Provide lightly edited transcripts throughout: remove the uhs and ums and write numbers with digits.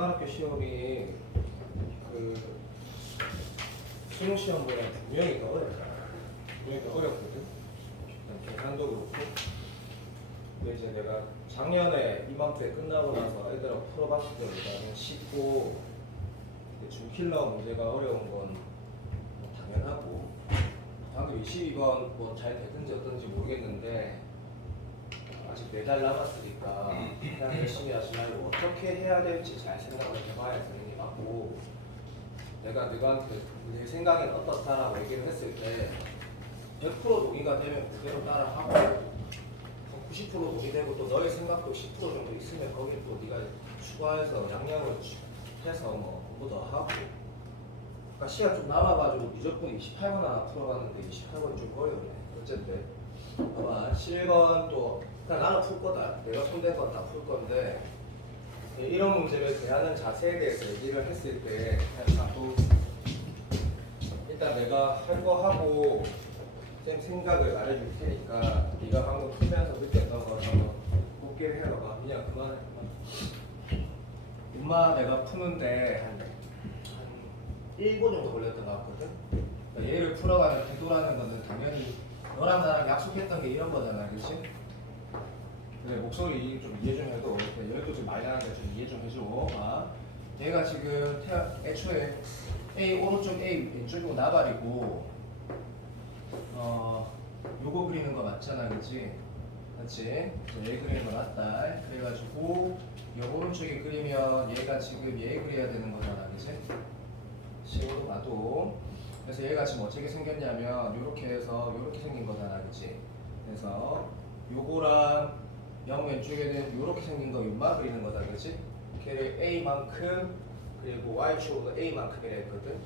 사관학교 시험이 그 수능 시험보다 분명히 더 어렵잖아. 분명히 더 어렵거든. 일단 계산도 그렇고. 근데 이제 내가 작년에 이맘때 끝나고 나서 애들하고 풀어봤을 때보다는 쉽고 준킬러 문제가 어려운 건뭐 당연하고 방금 22번 뭐 잘 됐든지 어떤지 모르겠는데 아직 4달 남았으니까 그냥 열심히 하지 말고 어떻게 해야 될지 잘 생각을 해봐야 되는 게 맞고 내가 너한테 내 생각엔 어떻다라고 얘기를 했을 때 100% 동의가 되면 그대로 따라하고 90% 동의되고 또 너의 생각도 10% 정도 있으면 거기에 또 네가 추가해서 양념을 해서 뭐 공부 더 하고 그러니까 시간 좀 남아가지고 무조건 28번 하나 풀어봤는데 28번 좀 어려우네. 어쨌든 봐봐 7번 또 그러니까 나는 풀 거다. 내가 손댄 건 다 풀 건데 이런 문제를 대하는 자세에 대해서 얘기를 했을 때 자꾸 일단 내가 할 거 하고 쌤 생각을 말해줄 테니까 네가 방금 풀면서 느꼈던 걸 한번 곱게 해봐봐. 그냥 그만해. 엄마 내가 푸는데 한 1분 정도 걸렸던 것 같거든. 그러니까 얘를 풀어가는 태도라는 거는 당연히 너랑 나랑 약속했던 게 이런 거잖아, 그렇지? 그래 목소리 좀 이해 좀 해도 여기도 좀 많이 나는데 좀 이해 좀 해줘. 얘가 지금 애초에 A 오른쪽 A 왼쪽이고 나발이고 요거 그리는 거 맞잖아, 그렇지? 맞지? 얘 그리는 거 맞다. 그래가지고 요 오른쪽에 그리면 얘가 지금 얘 그려야 되는 거잖아, 그렇지? 식으로 봐도 그래서 얘가 지금 어떻게 생겼냐면 요렇게 해서 요렇게 생긴 거잖아, 그치? 그래서 요거랑 영 왼쪽에는 요렇게 생긴 거 요만 그리는 거다, 그치? 걔를 A만큼 그리고 Y축으로 A만큼이라 했거든.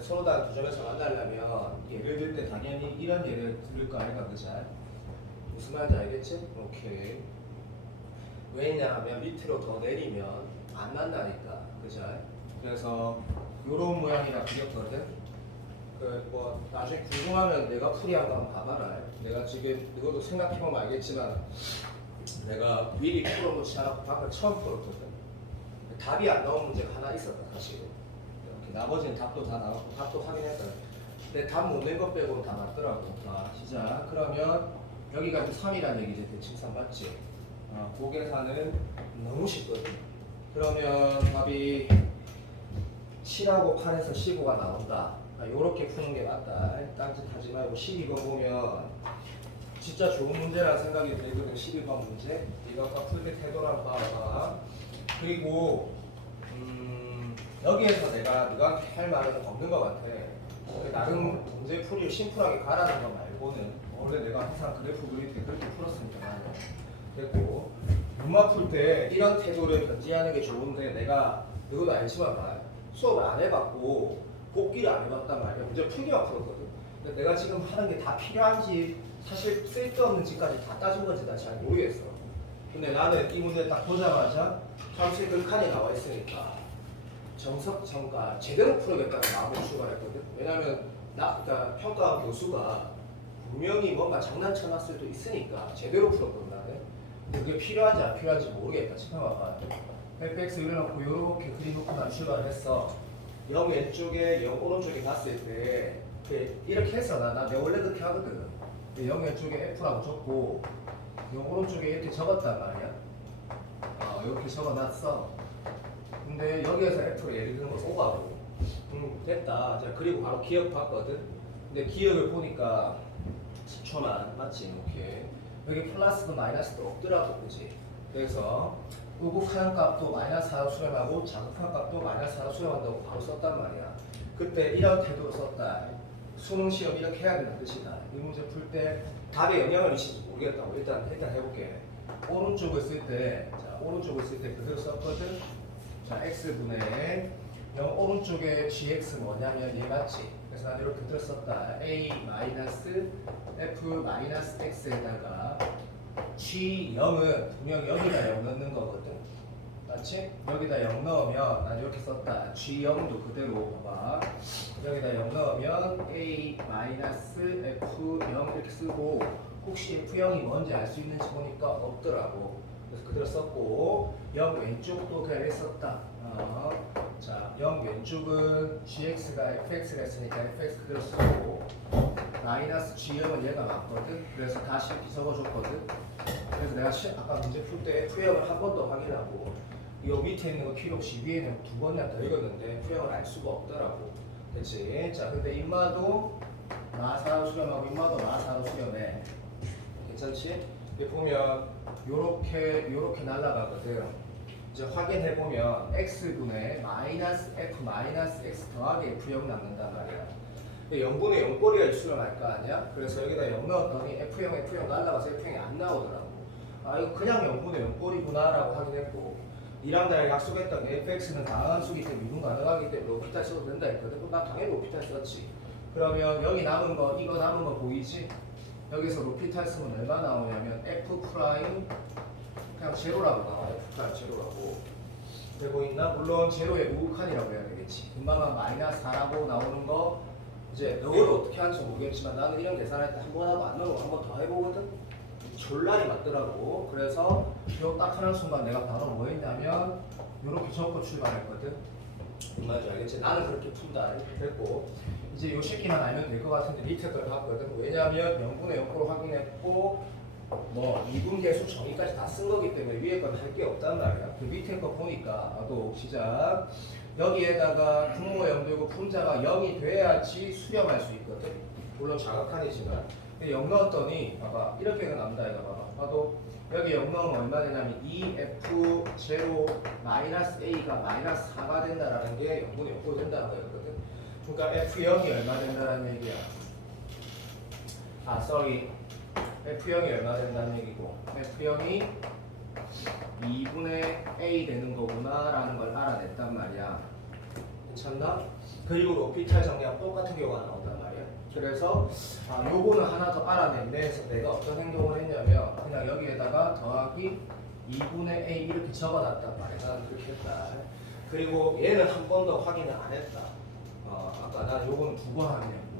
서로 다른 두 점에서 만나려면 예를 들 때 당연히 이런 예를 들을 거 아닌가, 그치? 무슨 말인지 알겠지? 오케이. 왜냐하면 밑으로 더 내리면 안 난다니까, 그치? 그래서 요런 모양이라 그렸거든. 그 뭐 나중에 궁금하면 내가 풀이한 거 한번 봐봐라. 내가 지금 이것도 생각해보면 알겠지만 내가 미리 풀어놓지 않았고 방금 처음 풀었거든. 답이 안 나온 문제가 하나 있었다 사실은. 이렇게 나머지는 답도 다 나왔고 답도 확인했다. 근데 답 못 낸 것 빼고는 다 맞더라고. 시작. 그러면 여기가 3이라는 얘기지. 대칭상 맞지? 그 계산은 너무 쉽거든. 그러면 답이 7하고 8에서 15가 나온다. 요렇게 푸는 게 맞다. 딴짓 하지 말고 12번 보면 진짜 좋은 문제라는 생각이 들거든. 12번 문제. 이거 아까 풀 때 태도랑 봐봐. 그리고 여기에서 내가 너한테 할 말은 없는 것 같아. 나름 문제 풀이를 심플하게 가라는 거 말고는 원래 내가 항상 그래프 그릴 때 그렇게 풀었으니까 됐고 문마 풀 때 이런 태도를 견지하는 게 좋은데 내가 너도 알지만 수업을 안 해봤고 복기를 안 해봤단 말이야. 문제 풀기만 풀었거든. 근데 내가 지금 하는 게 다 필요한지 사실 쓸데없는지까지 다 따진 건지 나 잘 모르겠어. 근데 나는 이 문제 딱 보자마자 함수의 극한이 나와 있으니까 정석 평가 제대로 풀어야겠다는 마음을 출발했거든. 왜냐면 그러니까 평가 교수가 분명히 뭔가 장난쳐놨을 수도 있으니까 제대로 풀었거든 나는. 근데 그게 필요한지 안 필요한지 모르겠다. 생각해봐. fx 그려놓고 요렇게 그려놓고 난 출발을 했어. 0 왼쪽에 0 오른쪽에 봤을 때 이렇게 했어. 내가 원래 그렇게 하거든. 0 왼쪽에 f라고 적고 0 오른쪽에 이렇게 적었단 말이야. 이렇게 적어놨어. 근데 여기에서 f를 예를 들면 5가고 됐다. 자, 그리고 바로 기억 봤거든. 근데 기억을 보니까 10초만 맞지? 이렇게 여기 플러스도 마이너스도 없더라고, 그지? 그래서 우극하는 값도 마이너스 4로 수렴하고 자극한 값도 마이너스 4로 수렴한다고 바로 썼단 말이야. 그때 이런 태도로 썼다. 수능 시험 이렇게 해야 된다는 뜻이다. 이 문제 풀 때 답에 영향을 미칠지 모르겠다고 일단 해볼게. 오른쪽을 쓸 때, 자, 오른쪽을 쓸 때 그대로 썼거든. 자, x분의 0 오른쪽에 gx 뭐냐면 얘 맞지? 그래서 난 이렇게 그대로 썼다. a 마이너스 f 마이너스 x에다가 G0은 분명 여기다 0 넣는 거거든. 맞지? 여기다 0 넣으면 난 이렇게 썼다. G0도 그대로 봐봐. 여기다 0 넣으면 A 마이너스 F0 이렇게 쓰고 혹시 F0이 뭔지 알 수 있는지 보니까 없더라고. 그래서 그대로 썼고 0 왼쪽도 그냥 이렇게 썼다. 자, 0 왼쪽은 gx가 fx가 있으니까 fx 그대로 쓰고 마이너스 gm은 얘가 맞거든. 그래서 다시 이렇게 적어줬거든. 그래서 내가 아까 문제 풀 때 F형을 한 번 더 확인하고 이 밑에 있는 거 필요 없이 위에는 두 번이나 더 읽었는데 F형을 알 수가 없더라고. 그치? 자, 근데 인마도 마사로 수렴하고 인마도 마사로 수렴해. 괜찮지? 여기 보면 요렇게 날아가거든. 이제 확인해 보면 x분의 마이너스 f 마이너스 x 더하기 f형 남는단 말이야. 0분의 0꼬리가 수렴할 거 아니야? 그래서 여기다 0 넣었더니 f형 날라가서 f형이 안 나오더라고. 아, 이거 그냥 0분의 0꼬리구나 라고 확인했고 2랑다에 약속했던 게 fx는 다항함수기 때문에 미분 가능하기 때문에 로피탈 써도 된다 했거든. 그럼 나 당연히 로피탈 썼지. 그러면 여기 남은 거 이거 남은 거 보이지? 여기서 로피탈 쓰면 얼마 나오냐면 f 프라임 그냥 제로라고 나와. f 프라임 제로라고 되고 있나? 물론 제로의 우극한이라고 해야 되겠지. 금방은 마이너스 4라고 나오는 거 이제 너희도 어떻게 하는지 모르겠지만 나는 이런 계산할 때 한 번 하고 안 나오고 한 번 더 해보거든. 졸라리 맞더라고. 그래서 이거 딱 하는 순간 내가 바로 뭐 했냐면 이렇게 적고 출발했거든. 뭔지 알겠지? 나는 그렇게 푼다. 이렇게 됐고 이제 요 새끼만 알면 될 것 같은데 밑에 걸 봤거든. 왜냐면 0분의 0으로 확인했고 뭐 미분계수 정의까지 다 쓴 거기 때문에 위에 건 할 게 없단 말이야. 그 밑에 거 보니까 나도 시작 여기에다가 분모 0 되고 분자가 0이 돼야지 수렴할 수 있거든. 물론 자각한이지만 0 넣었더니 봐봐 이렇게 남다 이거 봐봐. 봐도 여기 0 넣으면 얼마 되냐면 2f0 마이너스 a가 마이너스 4가 된다라는 게 0분의 0꼴 된다는 거였거든. 그러니까 f0이 얼마 된다는 얘기야. 아 sorry F형이 얼마 된다는 얘기고 F형이 2분의 A 되는 거구나 라는 걸 알아냈단 말이야. 괜찮나? 그리고 로피탈 정리하고 똑같은 경우가 나온단 말이야. 그래서 요거는 하나 더 알아냈네 해서 내가 어떤 행동을 했냐면 그냥 여기에다가 더하기 2분의 A 이렇게 적어놨단 말이야. 나는 그렇게 했다. 그리고 얘는 한 번 더 확인을 안 했다. 아까 나는 요거는 두 번 확인했고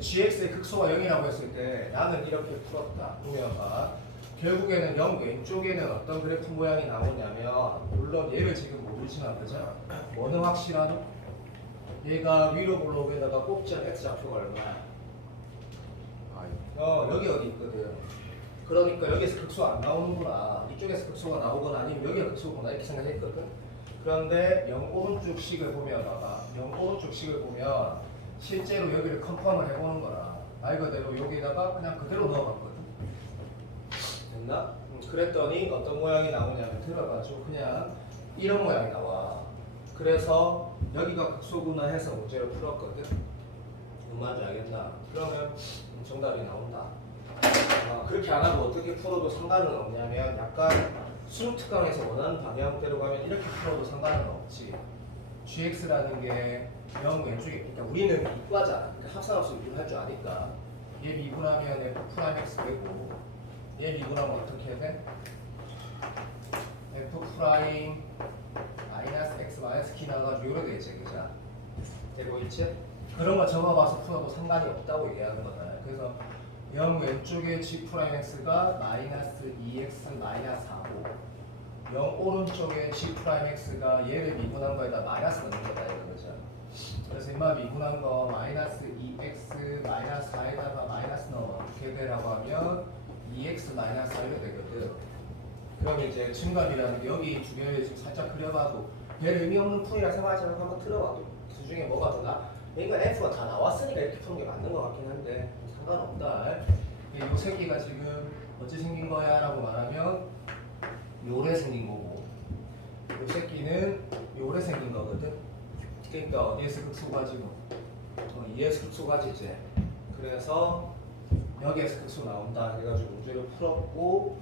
gx의 극소가 0이라고 했을 때 나는 이렇게 풀었다. 보면 봐. 결국에는 0 왼쪽에는 어떤 그래프 모양이 나오냐면 물론 얘를 지금 모르지만 그죠? 뭐는 확실하노? 얘가 위로 블록에다가 꼭지한 x좌표가 얼마야? 여기 어디 있거든. 그러니까 여기서 극소 안 나오는구나. 이쪽에서 극소가 나오거나 아니면 여기가 극소구나 이렇게 생각했거든. 그런데 0 오른쪽식을 보면 봐봐. 0 오른쪽식을 보면 실제로 여기를 컨펌을 해보는 거라 말 그대로 여기다가 그냥 그대로 넣어봤거든. 됐나? 그랬더니 어떤 모양이 나오냐면 들어가지고 그냥 이런 모양이 나와. 그래서 여기가 극소구나 해서 문제를 풀었거든. 뭔 말인지 알겠나? 그러면 정답이 나온다. 그렇게 안 하고 어떻게 풀어도 상관은 없냐면 약간 수능특강에서 원하는 방향대로 가면 이렇게 풀어도 상관은 없지. gx라는 게 0 왼쪽에 그러니까 우리는 이과잖아. 그러니까 합산함수 미분할 줄 아니까 얘 미분하면 f 프라임 x 되고 얘 미분하면 어떻게 해야 돼? f 프라임 마이너스 x 마이너스 키 나가지고 요래 되겠지, 그죠? 되고 있지? 그런 거 적어봐서 풀어도 상관이 없다고 얘기하는 거다. 그래서 0 왼쪽에 g 프라임 x가 마이너스 2x 마이너스 4고 0 오른쪽에 g 프라임 x가 얘를 미분한 거에다 마이너스 넣는 거다 이거죠. 그래서 인마 미분한 거 마이너스 2x 마이너스 4에다가 마이너스 넣어 어떻게 되라고 하면 2x 마이너스 4가 되거든. 그럼 이제 증감이라는 게 여기 두 개를 지금 살짝 그려봐도 별 의미 없는 풀이라 생각하지 말고 한번 틀어봐도 그 중에 뭐가 더 나? 그러니까 f가 다 나왔으니까 이렇게 푸는 게 맞는 것 같긴 한데 상관없다. 이 새끼가 지금 어찌 생긴 거야 라고 말하면 요래 생긴 거고 요 새끼는 요래 생긴 거거든. 그러니까 어디에서 극소가 지금 2에서 극소가 지지. 그래서 여기에서 극소 나온다 해가지고 문제를 풀었고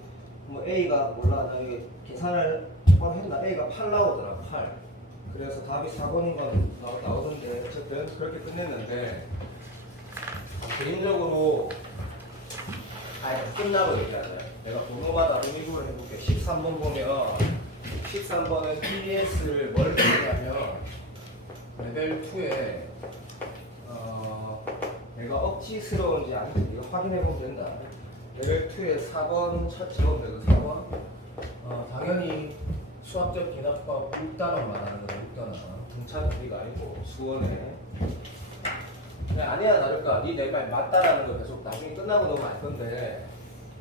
뭐 A가 몰라 나 여기 계산을 바로 했나 A가 8 나오더라 8. 그래서 답이 4번인 건 나오던데 어쨌든 그렇게 끝냈는데 개인적으로 끝나고 얘기하자. 내가 번호마다 의미구를 해볼게. 13번 보면 13번은 EBS를 뭘 보냐면 레벨 2에 내가 억지스러운지 아닌지 이거 확인해보면 된다. 레벨 2에 4번 첫 적으면 되고 4번 당연히 수학적 기납법 6단원 말하는 거예요. 6단원. 등차 분리가 아니고 수원에. 아니야 다를까 네 내 말 맞다라는 거 계속 나중에 끝나고 너무 알 건데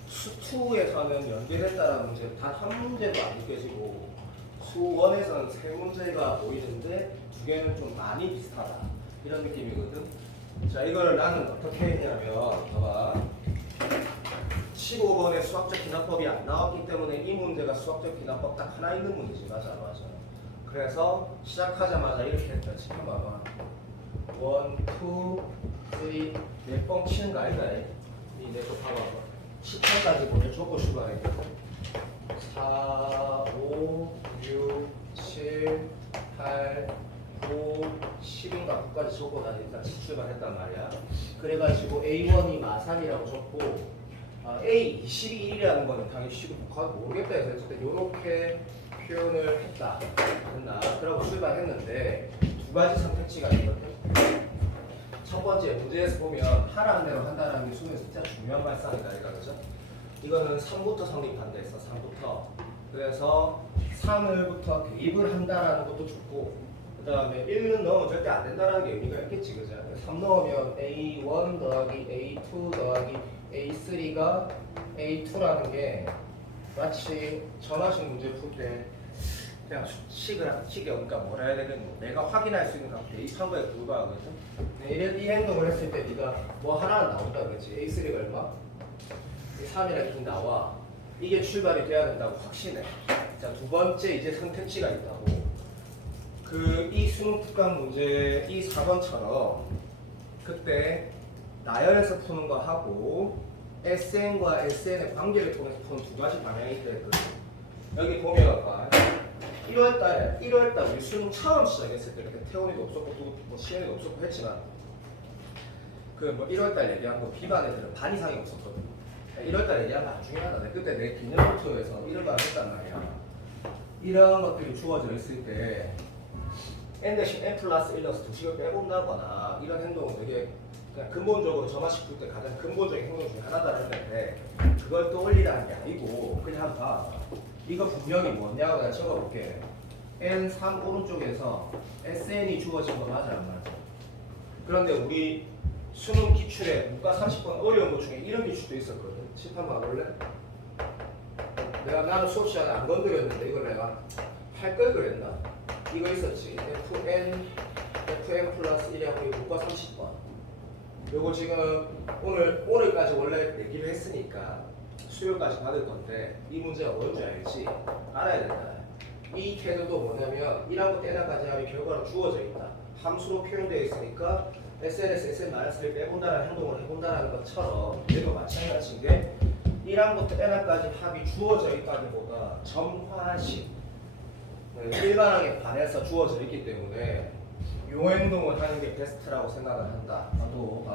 수2에서는 연계됐다라는 문제 단 한 문제도 안 느껴지고 수1에서는 세 문제가 보이는데 두 개는 좀 많이 비슷하다 이런 느낌이거든. 자 이거를 나는 어떻게 했냐면 봐봐 15번에 수학적 기납법이 안 나왔기 때문에 이 문제가 수학적 기납법 딱 하나 있는 문제지. 맞아. 그래서 시작하자마자 이렇게 했다. 지금 봐봐 1, 2, 3 몇 번 치는 거 아니다. 이내거 봐봐 10번까지 보내줬고 출발했거든. 4, 5, 6, 7, 8, 9, 10인가 9까지 적고 나 일단 출발했단 말이야. 그래가지고 A1이 마삼이라고 적고 A21이라는 거는 당연히 시고 모르겠다 해서 어쨌든 이렇게 표현을 했다. 됐나? 그러고 출발했는데 두 가지 선택지가 있거든. 첫 번째 문제에서 보면 하라는 대로 한다는 게 수능에서 진짜 중요한 말씀이다. 그죠? 이거는 3부터 성립한다 했어. 3부터. 그래서 3을부터 대입을 한다라는 것도 좋고 그 다음에 1은 넣으면 절대 안 된다는 게 의미가 있겠지. 그죠? 3 넣으면 A1 더하기 A2 더하기 A3가 A2라는 게 마치 전화식 문제 풀 때 그냥 식이 오니까 뭐라 해야 되겠노? 내가 확인할 수 있는 값 대입한 거에 불과하거든. 이 행동을 했을 때 네가 뭐 하나 나온다 그랬지. A3가 얼마? 3이라 이렇게 나와. 이게 출발이 돼야 된다고 확신해. 자, 두 번째 이제 선택지가 있다고. 이 수능 특강 문제 이 4번처럼 그때 나열해서 푸는 거 하고 SN과 SN의 관계를 통해서 푸는 두 가지 방향이 있거든. 여기 보면 1월달 우리 수능 처음 시작했을 때 그때 태원이도 없었고 뭐 시연이도 없었고 했지만 그 뭐 1월달 얘기한 거 비반 애들은 반 이상이 없었거든. 1월달 얘기한 거 안 중요하다. 그때 내 기념포토에서 이런 걸 했단 말이야. 이런 것들이 주어져 있을 때 n 대신 n 플러스 1넣어서 2식을 빼본다거나 이런 행동은 되게 그냥 근본적으로 점화식 풀 때 가장 근본적인 행동 중에 하나다라는 건데 그걸 떠올리라는 게 아니고 그냥 봐. 이거 분명히 뭐냐고 내가 적어볼게. N3 오른쪽에서 SN이 주어진 거 맞아 안 맞아? 그런데 우리 수능 기출에 문과 30번 어려운 것 중에 이런 기출도 있었거든. 칠판 봐볼래? 나는 수업 시간에 안 건드렸는데 이걸 내가 할 걸 그랬나? 이거 있었지. FN 플러스 1하고 문과 30번. 요거 지금 오늘까지 원래 내기로 했으니까 수요일까지 받을 건데 이 문제가 뭔지 알지? 알아야 된다. 이 태도도 뭐냐면 1하고 N하고까지 하면 결과로 주어져 있다. 함수로 표현되어 있으니까 SNS, SN-를 빼본다는 행동을 해본다는 것처럼 얘도 마찬가지인 게 1항부터 N항까지 합이 주어져 있다기보다 점화식 일반항에 반해서 주어져 있기 때문에 요 행동을 하는 게 베스트라고 생각을 한다. 나도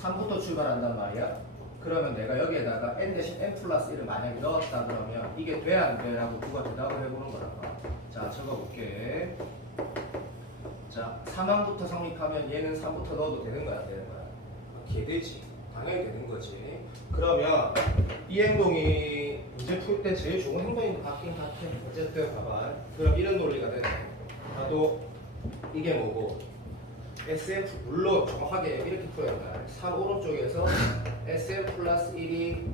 3부터 출발한단 말이야. 그러면 내가 여기에다가 n 대신 n 플러스 1을 만약에 넣었다 그러면 이게 돼 안 돼? 라고 누가 대답을 해보는 거랄까. 자 적어볼게. 자 3항부터 성립하면 얘는 3부터 넣어도 되는 거야 안 되는 거야? 개되지. 당연히 되는 거지. 그러면 이 행동이 문제 풀 때 제일 좋은 행동인 것 같긴 같아. 어쨌든 봐봐. 그럼 이런 논리가 되네. 나도 이게 뭐고 SF 물론 정확하게 이렇게 풀어야 돼. 3 오른쪽에서 SM 플러스 1이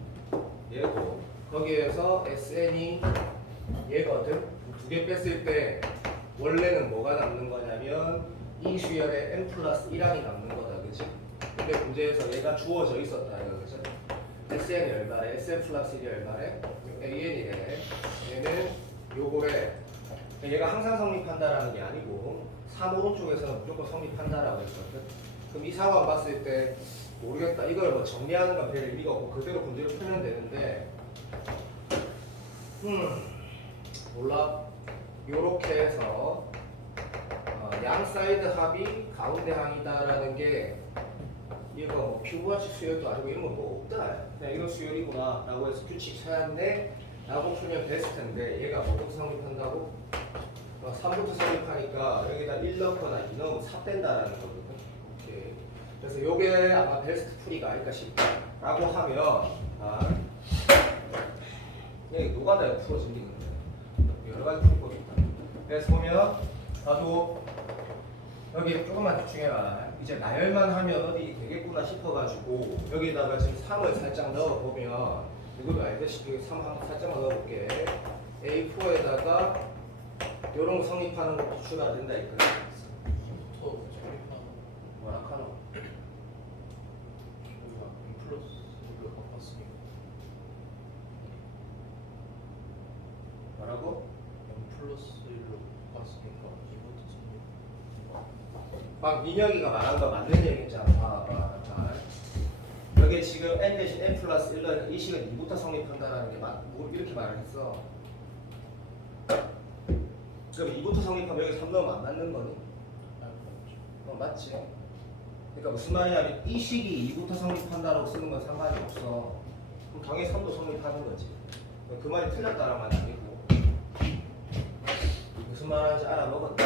얘고 거기에서 SN이 얘거든. 두 개 뺐을 때 원래는 뭐가 남는 거냐면 이 수열에 n 플러스 1항이 남는 거다. 그치? 근데 문제에서 얘가 주어져 있었다. 이거 그치? SN이 얼마래? SM 플러스 1이 얼마래? AN이래. 얘는 요거래. 얘가 항상 성립한다라는 게 아니고 3 오른쪽에서는 무조건 성립한다라고 했거든. 그럼 이 상황 봤을 때 모르겠다. 이걸 뭐 정리하는 건 별 의미가 없고 그대로 문제를 풀면 되는데 몰라. 요렇게 해서 양 사이드 합이 가운데 항이다라는 게 이거 뭐 피부아치 수열도 아니고 이런 건 뭐 없다. 그냥 이런 수열이구나 라고 해서 규칙 찾았네 라고 풀면 베스트인데 얘가 뭐부터 성립한다고? 3부터 성립하니까 여기다 1 넣거나 2 넣으면 4 뺀다라는 거거든. 오케이. 그래서 요게 아마 베스트 풀이가 아닐까 싶다 라고 하면 그냥 노가다에 풀어진게 근데 여러 가지 방법이 있다. 그래서 보면 나도 여기 조금만 집중해봐. 이제 나열만 하면 어디 되겠구나 싶어가지고 여기다가 지금 3을 살짝 넣어보면 이것도 알다시피 3 한번 살짝만 넣어볼게. A4에다가 요런 거 성립하는 것도 추가된다 이거야. 뭐라 카노? 뭐라고? 막 민혁이가 말한 거 맞는 얘기잖아. 봐봐. 여기 지금 n 대신 n 플러스 1은 이 식은 2부터 성립한다는 게 뭐 이렇게 말을 했어. 그럼 2부터 성립하면 여기 3 넣으면 안 맞는 거니? 맞지? 그러니까 무슨 말이냐면 이 식이 2부터 성립한다라고 쓰는 건 상관이 없어. 그럼 당연히 3도 성립하는 거지. 그 말이 틀렸다는 말이 아니고 무슨 말하는지 알아먹었다.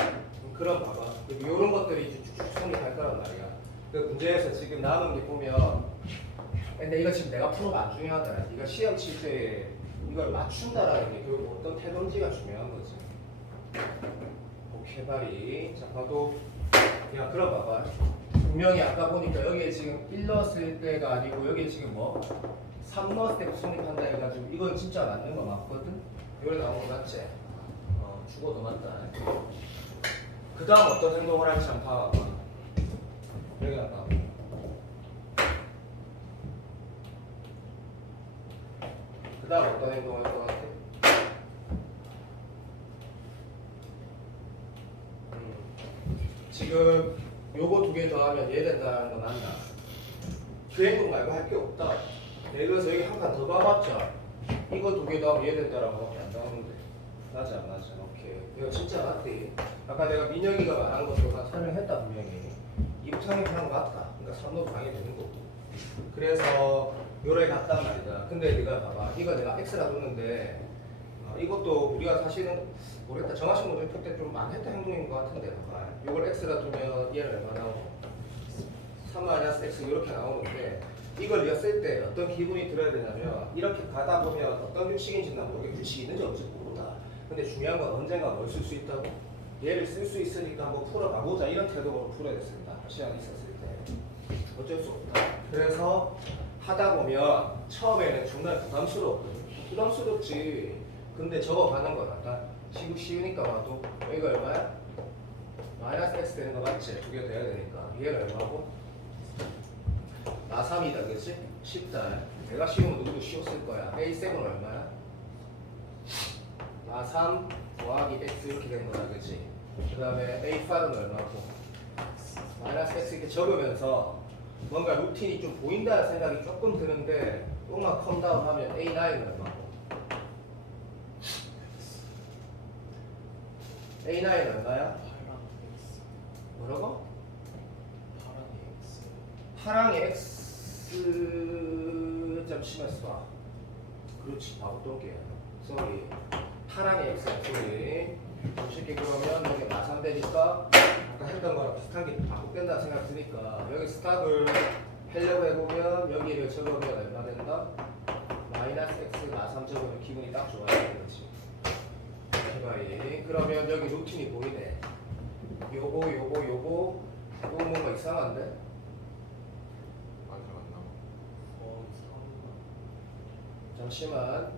그럼 봐봐. 이런 것들이 이제 쭉쭉 성립할 거란 말이야. 그 문제에서 지금 남은 게 보면 근데 이거 지금 내가 풀어도 안 중요하다. 네가 시험 칠 때 이걸 맞춘다라는 게 결국 어떤 태동지가 중요한 거지. 오케바리. 자 봐도 그냥 그럼 봐봐. 분명히 아까 보니까 여기에 지금 1 넣었을 때가 아니고 여기에 지금 뭐 3 넣었을 때 성립한다 해가지고 이건 진짜 맞는 거 맞거든? 이걸 나온 거 맞지? 죽어도 맞다. 그 다음 어떤 행동을 할지 한번 봐봐. 여기 한번 봐봐. 그 다음 어떤 행동을 할 것 같아? 지금 요거 2개 더하면 얘 된다는 거 맞나? 그 행동 말고 할 게 없다. 그래서 여기 한 칸 더 가봤자 이거 2개 더하면 얘 된다라고 밖에 안 나오는데 맞아 안 맞아? 오케이. 이거 진짜 맞대. 아까 내가 민혁이가 말한 것도 다 설명했다 분명히. 이부상이 하는 거 맞다. 그러니까 3도 당연히 되는 거고. 그래서 요래 갔단 말이다. 근데 네가 봐봐. 이거 내가 X라 뒀는데 이것도 우리가 사실은 모르겠다. 정하신 모델 풀때 좀 많이 했던 행동인 것 같은데 봐봐. 요걸 X라 두면 얘는 얼마 나오고 3-X 이렇게 나오는데 이걸 네가 쓸 때 어떤 기분이 들어야 되냐면 이렇게 가다 보면 어떤 규칙인지 난 모르겠고 규칙이 있는지 없는지 모르다. 근데 중요한 건 언젠가 뭘 쓸 수 있다고? 얘를 쓸 수 있으니까 한번 풀어가보자 이런 태도로 풀어야 됐습니다. 시간이 있었을 때 어쩔 수 없다. 그래서 하다 보면 처음에는 정말 부담스럽거든. 부담스럽지. 근데 적어가는 거 같다. 쉬우니까 봐도 여기가 얼마야? 마이너스 x 되는 거 맞지? 2개 돼야 되니까 얘가 얼마고? 마3이다 그치? 쉽다. 내가 쉬우면 누구도 쉬웠을 거야. A7은 얼마야? 마3 더하기 x 이렇게 되는 거다 그치? 그 다음에 A8은 얼마고? 마이너스 x 이렇게 적으면서 뭔가 루틴이 좀 보인다는 생각이 조금 드는데 조금만 컴다운 하면 A9은 얼마고? A9은 얼마야? 뭐라고? 파랑의 X 잠시만 써. 그렇지 바로 또게. 쏘리. 파랑의 X야 쏘리. 쉽게 그러면 여기 마3 되니까 아까 했던 거랑 비슷한 게 반복된다 생각 드니까 여기 스탑을 하려고 해보면 여기를 적으면 얼마 된다? 마이너스 X 마3 적으면 기분이 딱 좋아야 되겠지. 그러면 여기 루틴이 보이네. 요거 뭔가 이상한데? 잠시만.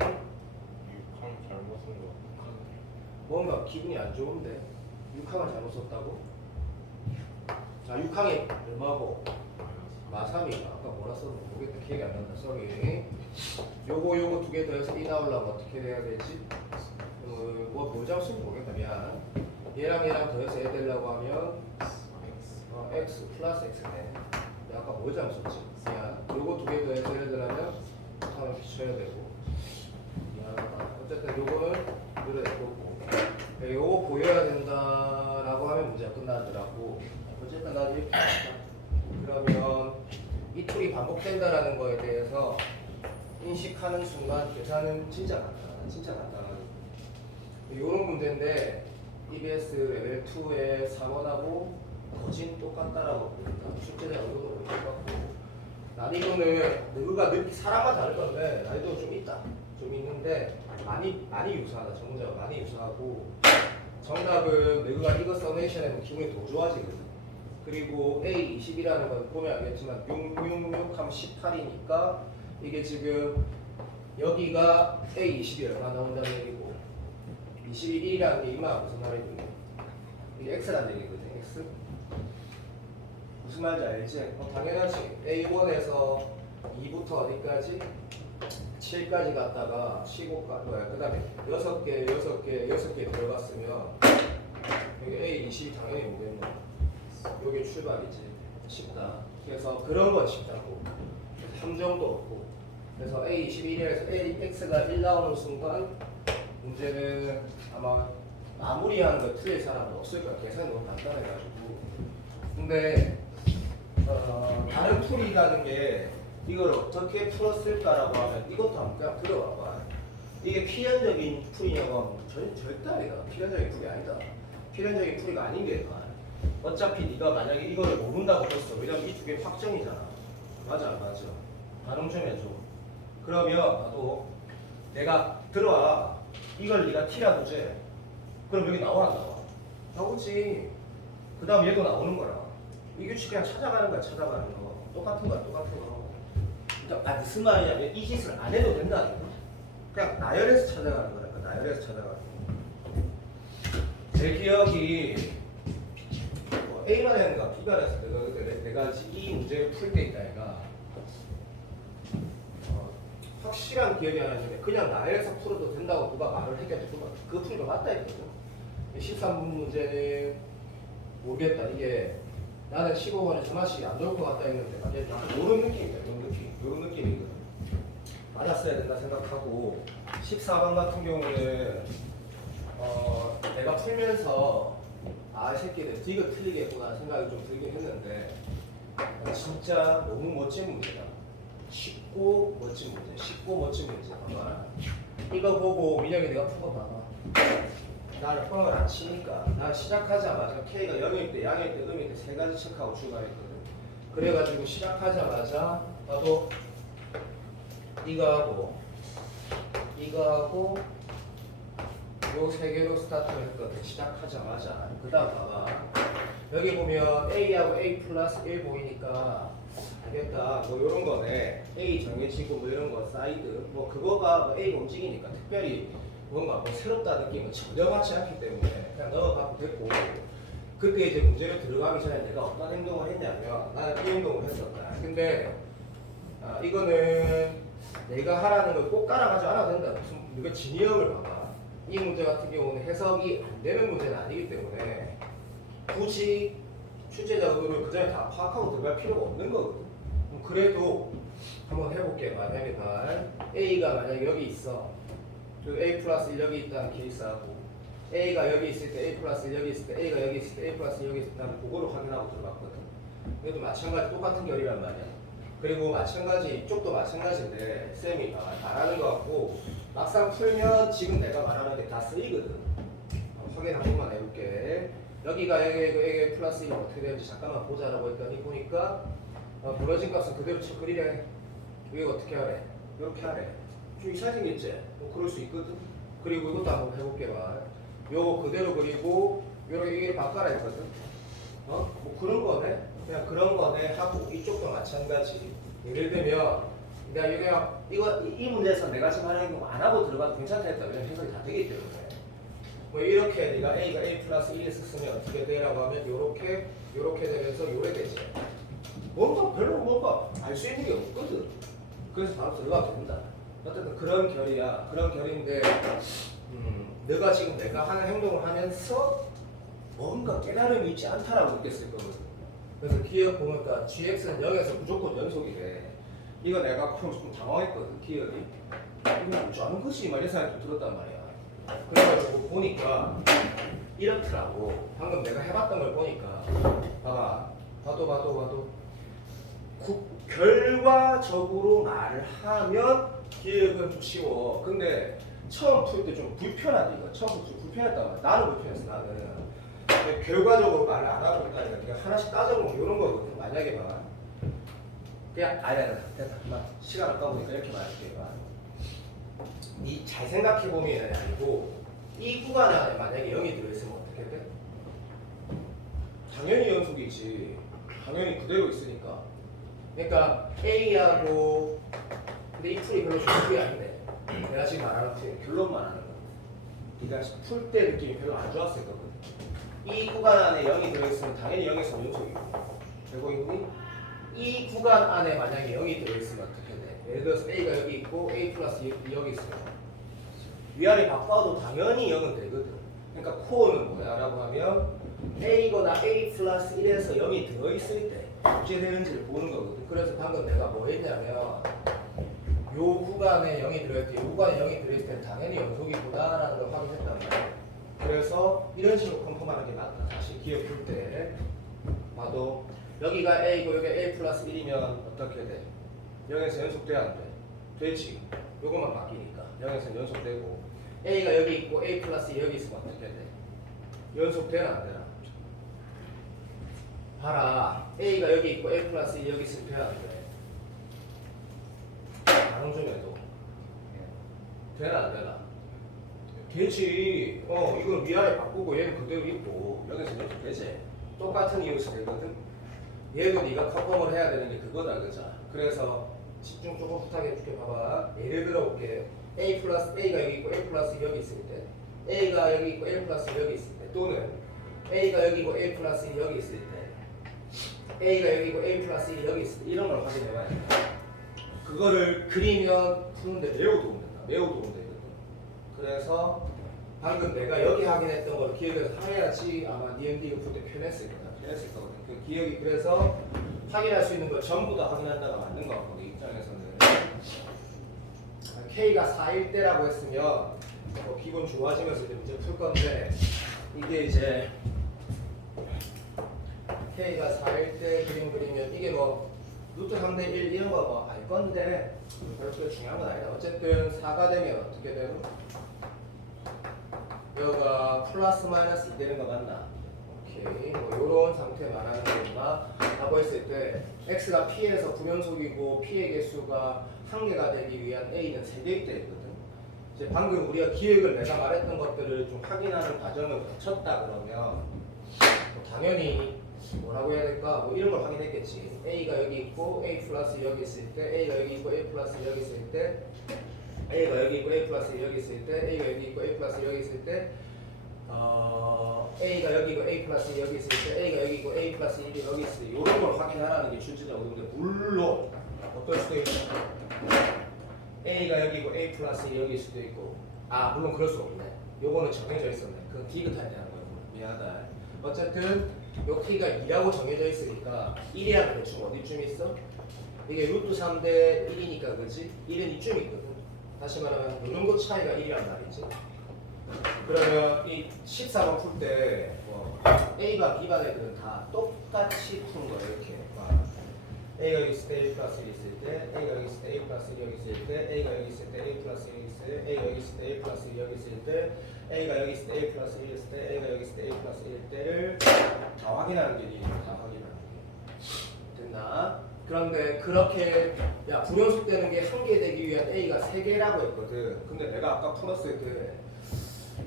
응? 뭔가 기분이 안 좋은데 6항을 잘못 썼다고? 자 6항이 얼마고? 마3이가 아까 뭐라 썼는지 모르겠다. 기억이 안 난다. 쏘리. 요거 2개 더해서 이 나오려면 어떻게 돼야 되지? 뭐 잡으면 모르겠다. 미안. 얘랑 더해서 애 되려고 하면 x 플러스 x네. 아까 뭐 잡았었지? 미안. 요거 2개 더해서 예를 들면 항을 비춰야 되고 미안하다. 어쨌든 요거는 이래야 되고 요거 보여야 된다라고 하면 문제가 끝나더라고. 어쨌든 나도 이렇게 그러면 이 툴이 반복된다라는 거에 대해서 인식하는 순간 계산은 진짜 간단하다. 진짜 간단하다. 이런 문제인데 EBS 레벨 2의 3원하고 거진 똑같다라고 부른다. 숙제는 어느 정도 똑같고 난 이거는 누가 사람마다 다를 건데 나이도 좀 있다. 좀 있는데 많이 유사하다. 정답가 많이 유사하고 정답은 누가 이거 서메이션하면 기분이 더 좋아지거든. 그리고 A20이라는 건 보면 알겠지만 666 하면 18이니까 이게 지금 여기가 A20이 얼마 나온다는 얘기고 21이라는 게 이마 무슨 말이니? 이게 X라는 얘기거든. X. 무슨 말인지 알지? 당연하지. A1에서 2부터 어디까지? 7까지 갔다가 15까지 그 다음에 6개 들어갔으면 여기 A20이 당연히 오겠네. 여기 출발이지. 쉽다. 그래서 그런 건 쉽다고. 함정도 없고. 그래서 A21에서 X가 1 나오는 순간 문제는 아마 마무리하는 거 틀릴 사람은 없을 거야. 계산이 너무 간단해가지고. 근데 다른 풀이라는 게 이걸 어떻게 풀었을까라고 하면 이것도 한번 그냥 들어봐봐. 이게 필연적인 풀이냐고 하면 절대 아니다. 필연적인 풀이 아니다. 필연적인 풀이가 아닌 게 어차피 네가 만약에 이거를 모른다고 했어. 왜냐면 이 두 개 확정이잖아. 맞아 안 맞아? 반응 좀 해줘. 그러면 나도 내가 들어와. 이걸 네가 T라고 재. 그럼 여기 나와 안 나와? 나오지. 그 다음 얘도 나오는 거라. 이 규칙 그냥 찾아가는 거야. 찾아가는 거. 똑같은 거야. 똑같은 거. 그러니까 무슨 말이냐면 이 짓을 안 해도 된다니까. 그냥 나열해서 찾아가는 거라니까. 나열해서 찾아가는 거. 제 기억이 A만 했는가 B만 했을 때 내가 이 문제를 풀 때 있다 얘가 확실한 기억이 안 나는데 그냥 나열해서 풀어도 된다고 누가 말을 했겠지. 그 풀이가 맞다 했거든. 13분 문제는 모르겠다. 이게 나는 15번에 저맛이 안 좋을 것 같다 했는데 약간 이런 느낌이야. 이런 느낌이거든. 맞았어야 된다 생각하고 14번 같은 경우는 내가 풀면서 이 새끼들 이거 틀리겠구나 생각이 좀 들긴 했는데 진짜 너무 멋진 문제다. 쉽고 멋진 문제. 쉽고 멋진 문제. 봐봐. 이거 보고 민혁이 내가 푼 거 봐봐. 나는 뻥을 안 치니까 나 시작하자마자 K가 0일 때, 양일 때, 음일 때 세 가지 체크하고 출발했거든. 그래가지고 시작하자마자 나도 이거 하고 요 세 개로 스타트를 했거든. 시작하자마자. 그 다음 봐봐. 여기 보면 A하고 A 플러스 1 보이니까 알겠다. 뭐 요런 거네. A 정해지고 뭐 이런 거 사이드. 뭐 그거가 뭐 A가 움직이니까 특별히 뭔가 뭐 새롭다 느낌은 전혀 받지 않기 때문에 그냥 넣어가도 됐고. 그때 이제 문제를 들어가기 전에 내가 어떤 행동을 했냐면 나는 이 행동을 했었다. 근데 이거는 내가 하라는 걸 꼭 따라가지 않아도 된다. 무슨 이거 진위형을 봐봐. 이 문제 같은 경우는 해석이 안 되는 문제는 아니기 때문에 굳이 출제자 의도를 그 전에 다 파악하고 들어갈 필요가 없는 거거든. 그래도 한번 해볼게. 만약에 A가 만약에 여기 있어. 그 A 플러스 1 여기 있다는 케이스하고 A가 여기 있을 때 A 플러스 1 여기 있을 때 A가 여기 있을 때 A 플러스 1 여기 있을 때 나는 그거를 확인하고 들어갔거든. 그래도 마찬가지 똑같은 결이란 말이야. 그리고 마찬가지 이쪽도 마찬가지인데 쌤이 말하는 것 같고 막상 풀면 지금 내가 말하는 게 다 쓰이거든. 확인 한 번만 해볼게. 여기가 A 플러스 1이 어떻게 되는지 잠깐만 보자라고 했더니 보니까 벌어진 값은 그대로 쳐 그리래. 이거 어떻게 하래? 이렇게 하래. 좀 이상하겠지? 뭐 그럴 수 있거든. 그리고 이것도 한번 해볼게 봐. 요거 그대로 그리고 이렇게 바꿔라 했거든. 뭐 그런 거네. 그냥 그런 거네 하고 이쪽도 마찬가지. 예를 들면 내가 이 문제에서 내가 지금 하는 거 안 하고 들어가도 괜찮다 했다. 왜냐면 해석이 다 되기 때문에. 뭐 이렇게 네가 A가 A 플러스 1을 쓰면 어떻게 되라고 하면 요렇게 되면서 요래 되지. 뭔가 알 수 있는 게 없거든. 그래서 바로 들어가도 된다. 어쨌든 그런 결이야. 그런 결인데 내가 지금 내가 하는 행동을 하면서 뭔가 깨달음이 있지 않다라고 느꼈을 거거든. 그래서 기억 보니까 GX는 0에서 무조건 연속이래. 이거 내가 좀 당황했거든. 기억이. 이거 뭐지 않은 것이 말이야 생각이 좀 들었단 말이야. 그래가지고 보니까 이렇더라고. 방금 내가 해봤던 걸 보니까 봐도 결과적으로 말을 하면 기억은 좀 쉬워. 근데 처음 풀 때 좀 불편하다 이거. 처음 풀 때 좀 불편했단 말이야. 나는 불편했어. 나는. 근데 결과적으로 말을 안 하고 있다니까. 네가 하나씩 따져보면 이런 거거든. 만약에 그냥 아니야 됐다 그만 시간 아까우니까 이렇게 말할게요. 이 잘 생각해 보면 아니고 이 구간 안에 만약에 0이 들어있으면 어떻게 돼? 당연히 연속이지. 당연히 그대로 있으니까. 그러니까 A하고 근데 이 풀이 별로 좋은 풀이 아닌데 내가 지금 말하는 풀이 결론만 하는 거야. 네가 풀 때 느낌이 별로 안 좋았을 거거든. 이 구간 안에 0이 들어있으면 당연히 0에서 연속이고 되고 있니? 이 구간 안에 만약에 0이 들어있으면 어떻게 돼? 예를 들어서 A가 여기 있고 A 플러스 여기 있어요. 위아래 바꿔도 당연히 0은 되거든. 그러니까 코어는 뭐야? 라고 하면 A거나 A 플러스 1에서 0이 들어있을 때 어떻게 되는지를 보는 거거든. 그래서 방금 내가 뭐 했냐면 요 구간에 0이 들어있을 때, 요 구간에 0이 들어있을 때는 당연히 연속이구나 라는 걸 확인했단 말이야. 그래서 이런 식으로 컴펌하는 게 맞다. 다시 기억 풀 때 봐도 여기가 A고 여기가 A 플러스 1이면 어떻게 돼? 0에서 연속돼야 안 돼? 되지. 요것만 바뀌니까 0에서 연속되고 A가 여기 있고 A 플러스 2 여기 있으면 어떻게 돼? 연속되나 안 되나? 봐라. A가 여기 있고 A 플러스 2 여기 있으면 되나 안 돼? 다른 중에도 되나 안 되나? 되지. 이건 위아래 바꾸고 얘는 그대로 있고 여기서 연속 되지. 똑같은 이웃이 되거든. 얘도 네가 컨펌을 해야 되는 게 그거다, 그죠? 그래서 집중 조금 부탁해줄게. 봐봐. 예를 들어 볼게. A가 여기 있고 A 플러스 여기 있을 때, A가 여기 있고 A 플러스 여기 있을 때, 또는 A가 여기 있고 A 플러스 여기 있을 때, A가 여기 있고 A 플러스 여기 있을 때, 이런 걸 확인해봐야 돼. 그거를 그리면 푸는데 매우 도움된다. 매우 도움되거든. 그래서 방금 내가 여기 확인했던 걸 기억해서 해야지 아마 니은디가 풀 때 편했을 거거든. 그 기억이 그래서 확인할 수 있는 걸 전부 다 확인한다가 맞는 것 같거든. 입장에서는 K가 4일 때라고 했으면 기분 좋아지면서 이제 문제 풀 건데 이게 이제 K가 4일 때 그림 그리면 이게 뭐 루트 3대 1 이런 거 뭐 알 건데 별로 중요한 건 아니다. 어쨌든 4가 되면 어떻게 되는? 여기가 플러스 마이너스 2 되는 거 맞나? 오케이. 뭐 요런 상태 말하는 거구나 라고 했을 때 X가 P에서 불연속이고 P의 개수가 1개가 되기 위한 A는 3개일 때 있거든. 이제 방금 우리가 기획을 내가 말했던 것들을 좀 확인하는 과정을 거쳤다 그러면 뭐 당연히 뭐라고 해야 될까? 뭐 이런 걸 확인했겠지. A가 여기 있고 A 플러스 여기 있을 때, A가 여기 있고 A 플러스 여기 있을 때, A가 여기 있고 A 플러스 여기 있을 때, A가 여기 있고 A 플러스 여기 있을 때, A가 여기 있고 A 플러스 여기 있을 때, A가 여기 있고 A 플러스 1이 여기 있을 때 이런 걸 확인하라는 게 출제자고. 근데 물론 어떨 수도 있고 A가 여기 있고 A 플러스 여기 있을 수도 있고 물론 그럴 수 없네. 요거는 정해져 있었네. 그건 디귿한다는 거예요. 미안하다. 어쨌든 요 K가 2라고 정해져 있으니까 1이랑 대충 어디쯤 있어? 이게 루트 3대 1이니까 그지? 1은 이쯤 있거든. 다시 말하면 요 정도 차이가 1이란 말이지. 그러면 이 14번 풀 때 뭐 A반, B반 애들은 다 똑같이 푸는 거예요. 이렇게 A가 여기 있을 때 A 플러스 1 있을 때, A가 여기 있을 때 A 플러스 1 여기 있을 때, A가 여기 있을 때 A 플러스 1 있을 때, A가 여기 있을 때 A 플러스 1 여기 있을 때, A가 여기 있을 때 A 플러스 1 있을 때, A가 여기 있을 때 A 플러스 1일 때를 다 확인하는 게 다 확인하는 게 됐나? 그런데 그렇게 불연속되는 게 1개 되기 위한 A가 3개라고 했거든. 근데 내가 아까 풀었을 때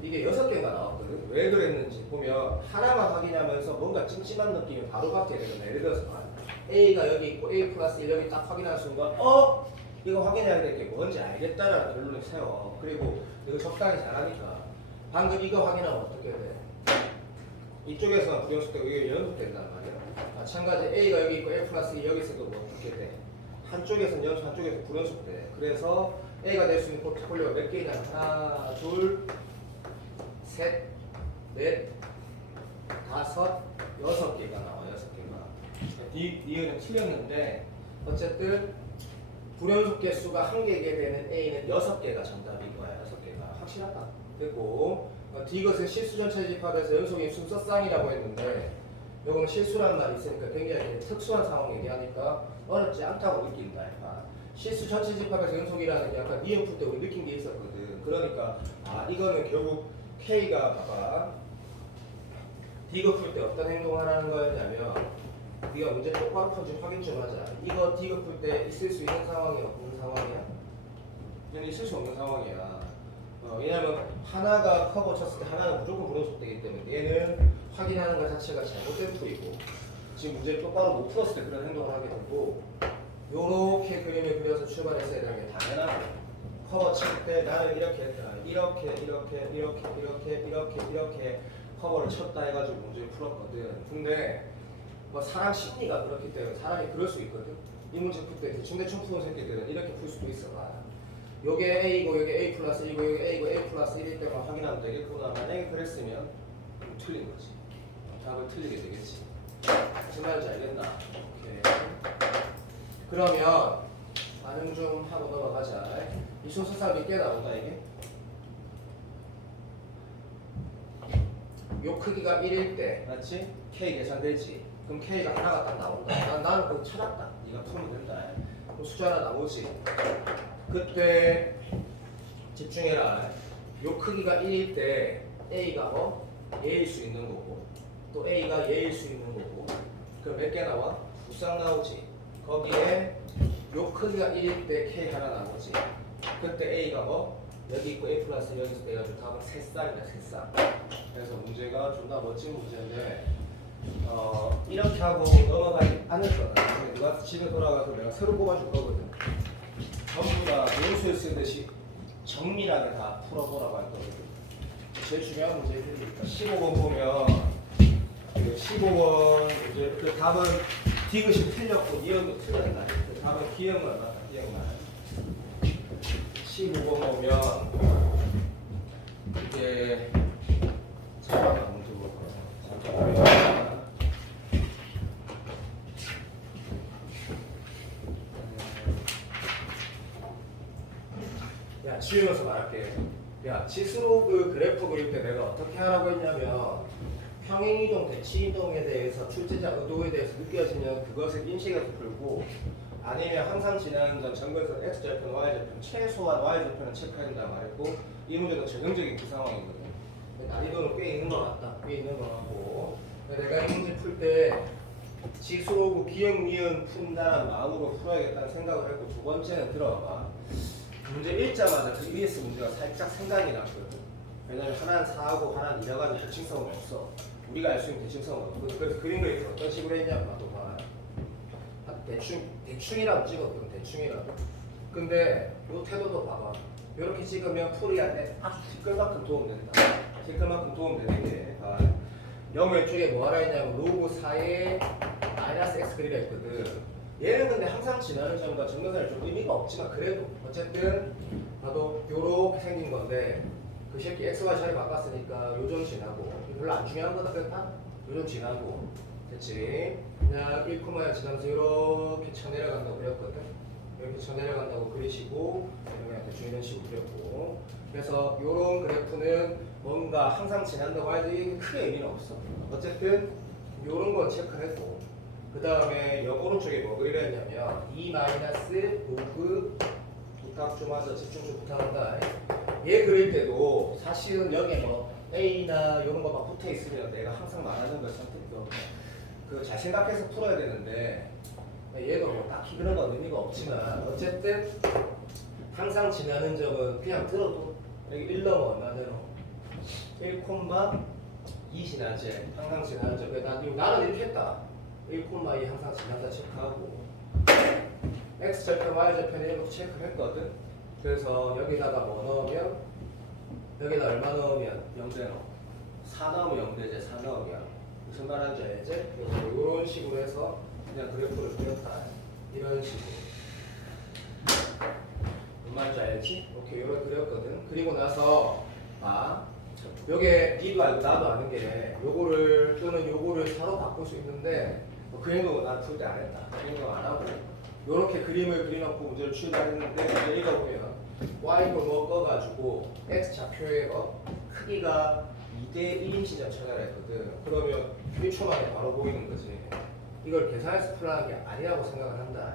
이게 6개가 나왔거든. 왜 그랬는지 보면 하나만 확인하면서 뭔가 찜찜한 느낌이 바로 받게 되거든. 예를 들어서 A가 여기 있고 A 플러스 1 여기 딱 확인하는 순간 이거 확인해야 될 게 뭔지 알겠다라는 결론을 세워. 그리고 이거 적당히 잘하니까 방금 이거 확인하면 어떻게 돼? 이쪽에서는 불연속되고 이게 연속된단 말이야. 마찬가지 A가 여기 있고 A 플러스 2 여기 있어도 뭐 어떻게 돼? 한쪽에서는 연속, 한쪽에서 불연속돼. 그래서 A가 낼 수 있는 포트폴리오가 몇 개냐면 하나, 둘, 셋, 넷, 다섯, 6개가 나와. 6개가. 이유는 틀렸는데 어쨌든 불연속 개수가 1개게 되는 A는 6개가 정답인 거야. 6개가. 확실하다. 그리고 D것은 실수 전체 집합에서 연속인 순서쌍이라고 했는데 요거는 실수라는 말이 있으니까 굉장히 특수한 상황 얘기하니까 어렵지 않다고 느낀다. 실수 전체 집합에서 연속이라는 게 아까 니은 풀 때 우리 느낀 게 있었거든. 그러니까 이거는 결국 K가 봐봐 D것 풀 때 어떤 행동을 하는 거였냐면 네가 문제 똑바로 푼지 확인 좀 하자. 이거 D가 풀 때 있을 수 있는 상황이야, 없는 상황이야? 얘는 있을 수 없는 상황이야. 왜냐면 하나가 커버 쳤을 때 하나는 무조건 불호속되기 때문에 얘는 확인하는 것 자체가 잘못된 풀이고 지금 문제를 똑바로 못 풀었을 때 그런 행동을 하게 되고 요렇게 그림을 그려서 출발했어야 되는 게 당연하고 커버 칠 때 나는 이렇게 했다. 이렇게 커버를 쳤다 해가지고 문제를 풀었거든. 근데 뭐 사람 심리가 그렇기 때문에 사람이 그럴 수 있거든. 이 문제 풀 때 대충 푸는 새끼들은 이렇게 풀 수도 있어. 요게 A고 요게 A 플러스 1이고 요게 A고 A 플러스 1일 때만 확인하면 되겠구나. 만약에 그랬으면 틀린 거지. 답을 틀리게 되겠지. 무슨 말인지 알겠나? 오케이. 그러면 반응 좀 하고 넘어가자. 이 소수사 몇 개 나온다 이게? 요 크기가 1일 때 맞지? K 계산되지? 그럼 K가 하나가 딱 나온다. 나는 그거 찾았다. 네가 풀면 된다. 그럼 숫자 하나 나오지? 그때 집중해라. 요 크기가 1일 때 A가 뭐? 얘일 수 있는 거고 또 A가 얘일 수 있는 거고 그럼 몇 개 나와? 두쌍 나오지. 거기에 요 크기가 1일 때 K 하나 나오지. 그때 A가 뭐? 여기 있고 A 플러스 여기서 내가지고 답은 3쌍이다 3쌍. 그래서 문제가 존나 멋진 문제인데 이렇게 하고 넘어가지 않을 거다. 근데 누가 집에 돌아가서 내가 새로 뽑아줄 거거든. 전부 다 논술 쓰듯이 정밀하게 다 풀어보라고 할 거거든. 제일 중요한 문제들이니까 15번 보면 15번 이제 그 답은 디귿이 틀렸고 니은도 틀렸나. 그 답은 기억은 맞다. 기억나. 15번 보면 이게 잠깐만 문제 볼까요? 야, 지우면서 말할게. 야, 지수로 그 그래프 그릴 때 내가 어떻게 하라고 했냐면 평행이동, 대칭이동에 대해서 출제자 의도에 대해서 느껴지면 그것을 인식해서 풀고 아니면 항상 지나는 점 전거에서 X절편, Y절편, 최소한 Y절편을 체크해야 된다 말했고 이 문제도 전형적인 그 상황이거든. 난이도는 꽤 있는 것 같다. 꽤 있는 것 같고 내가 이 문제 풀 때 지수로 기억, 니은 푼다는 마음으로 풀어야겠다는 생각을 했고 두 번째는 들어봐. 문제 읽자마자 그 EBS 문제가 살짝 생각이 났거든. 왜냐면 하나는 4하고 하나는 2라가지고 대칭성은 없어. 우리가 알 수 있는 대칭성은 없고 그래서 그림 그릴 때 어떤 식으로 했냐면 봐도 봐. 대충이라고 찍었거든. 대충이라고. 근데 요 태도도 봐봐. 이렇게 찍으면 풀이한테 아주 뒷글만큼 도움 된다. 뒷글만큼 도움 되는 게 0 왼쪽에 뭐 하라 했냐면 로그 4에 마이너스 x 그리라 했거든. 얘는 근데 항상 지나는 점과 정근사를 좀 의미가 없지만 그래도 어쨌든 나도 요렇게 생긴 건데 그 새끼 xy 자리 바꿨으니까 요 점 지나고 별로 안 중요한 거다 그랬다? 요 점 지나고 됐지? 그냥 1,야 지나면서 이렇게 쳐내려간다고 그렸거든. 이렇게 쳐내려간다고 그리시고 그냥 대충 이런 식으로 그렸고 그래서 요런 그래프는 뭔가 항상 지난다고 해도 이게 크게 의미는 없어. 어쨌든 요런 건 체크했고 그 다음에 역 오른쪽에 뭐 그리려 했냐면 2 마이너스 로그 부탁 좀 하자. 집중 좀 부탁한다. 얘 그릴 때도 사실은 여기에 뭐 A나 이런 거 막 붙어 있으면 내가 항상 말하는 걸 선택도 그 잘 생각해서 풀어야 되는데 얘도 뭐 딱히 그런 건 의미가 없지만 어쨌든 항상 지나는 점은 그냥 들어도 여기 1 넘어 얼마대로 1,2 지나지. 항상 지나는 점. 나는 이렇게 했다. 1,2 항상 지난다 체크하고 X절편, Y절편 이런 것도 체크했거든. 그래서 여기다가 뭐 넣으면 여기다 얼마 넣으면 0대 넣어. 4 넣으면 0대제 4 넣으면 무슨 말하는지 알지? 그래서 이런 식으로 해서 그냥 그래프를 그렸다. 이런 식으로 무슨 말인지 알지? 오케이 이렇게 그렸거든. 그리고 나서 요게 니도 알고 나도 아는 게 요거를 또는 요거를 서로 바꿀 수 있는데 그 행동은 난 풀 때 안 했다. 그 행동 안 하고 요렇게 그림을 그려놓고 문제를 출발했는데 문제 읽어보면 y로 넣어가지고 x 좌표의 크기가 2대 1인 시점 찾아라 했거든. 그러면 1초 만에 바로 보이는 거지. 이걸 계산해서 풀라는 게 아니라고 생각을 한다.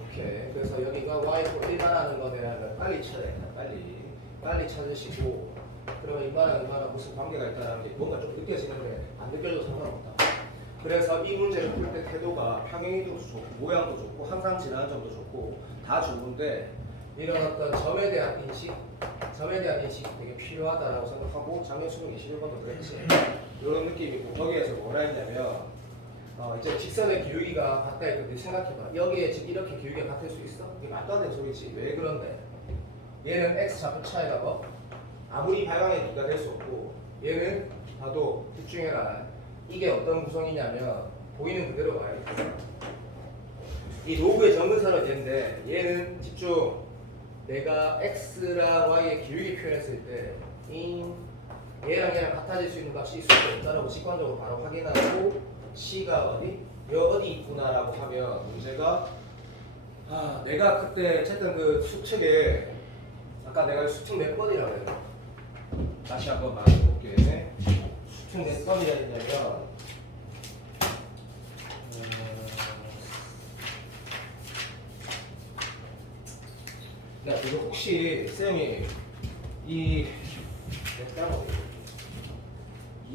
오케이. 그래서 여기가 y로 1만하는 거는 빨리 찾아야 돼. 빨리 찾으시고 그러면 이만한 무슨 관계가 있다는 게 뭔가 좀 느껴지는데 안 느껴져도 상관없다. 그래서 이 문제를 풀 때 태도가 평행이도 좋고 모양도 좋고 항상 지나는 점도 좋고 다 좋은데 이런 어떤 점에 대한 인식 되게 필요하다라고 생각하고 작년 수능 21번도 그랬지. 이런 느낌이고 거기에서 뭐라 했냐면 이제 직선의 기울기가 같다 했는데 생각해봐. 여기에 지금 이렇게 기울기가 같을 수 있어? 이게 말도 안 되는 소리지. 왜 그런데? 얘는 x 좌표 차이가 뭐? 아무리 발광의 비가 될 수 없고 얘는 봐도 집중해라. 이게 어떤 구성이냐면 보이는 그대로 봐야 돼. 이 로그의 정근선은 얘인데 얘는 집중. 내가 x랑 y의 기울기 표현했을 때 얘랑 같아질 수 있는 값이 있을 수 없다라고 직관적으로 바로 확인하고 c가 어디 있구나라고 하면 문제가 내가 그때 어쨌든 그 수특에 아까 내가 수특 몇 번이라고 했나? 다시 한번 말해볼게. 수특 몇 번이라 했냐면 야, 이거 혹시 쌤이 이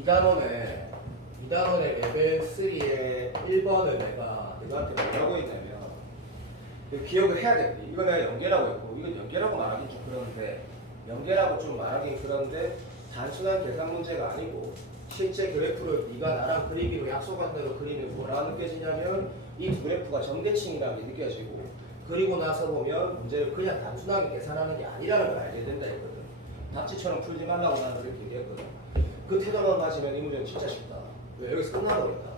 2단원의 레벨 3의 1번을 내가 너한테 뭐라고 했냐면 기억을 해야 돼. 이거 내가 연계라고 했고 이건 연계라고 말하긴 좀 그런데 연계라고 좀 말하긴 그런데 단순한 계산 문제가 아니고 실제 그래프를 네가 나랑 그리기로 약속한 대로 그리면 뭐라고 느껴지냐면 이 두 그래프가 점대칭이라는 게 느껴지고 그리고 나서 보면 문제를 그냥 단순하게 계산하는 게 아니라는 걸 알게 된다 했거든. 답지처럼 풀지 말라고 나는 그렇게 얘기했거든. 그 태도만 가지면 이 문제는 진짜 쉽다. 왜 여기서 끝나버린다.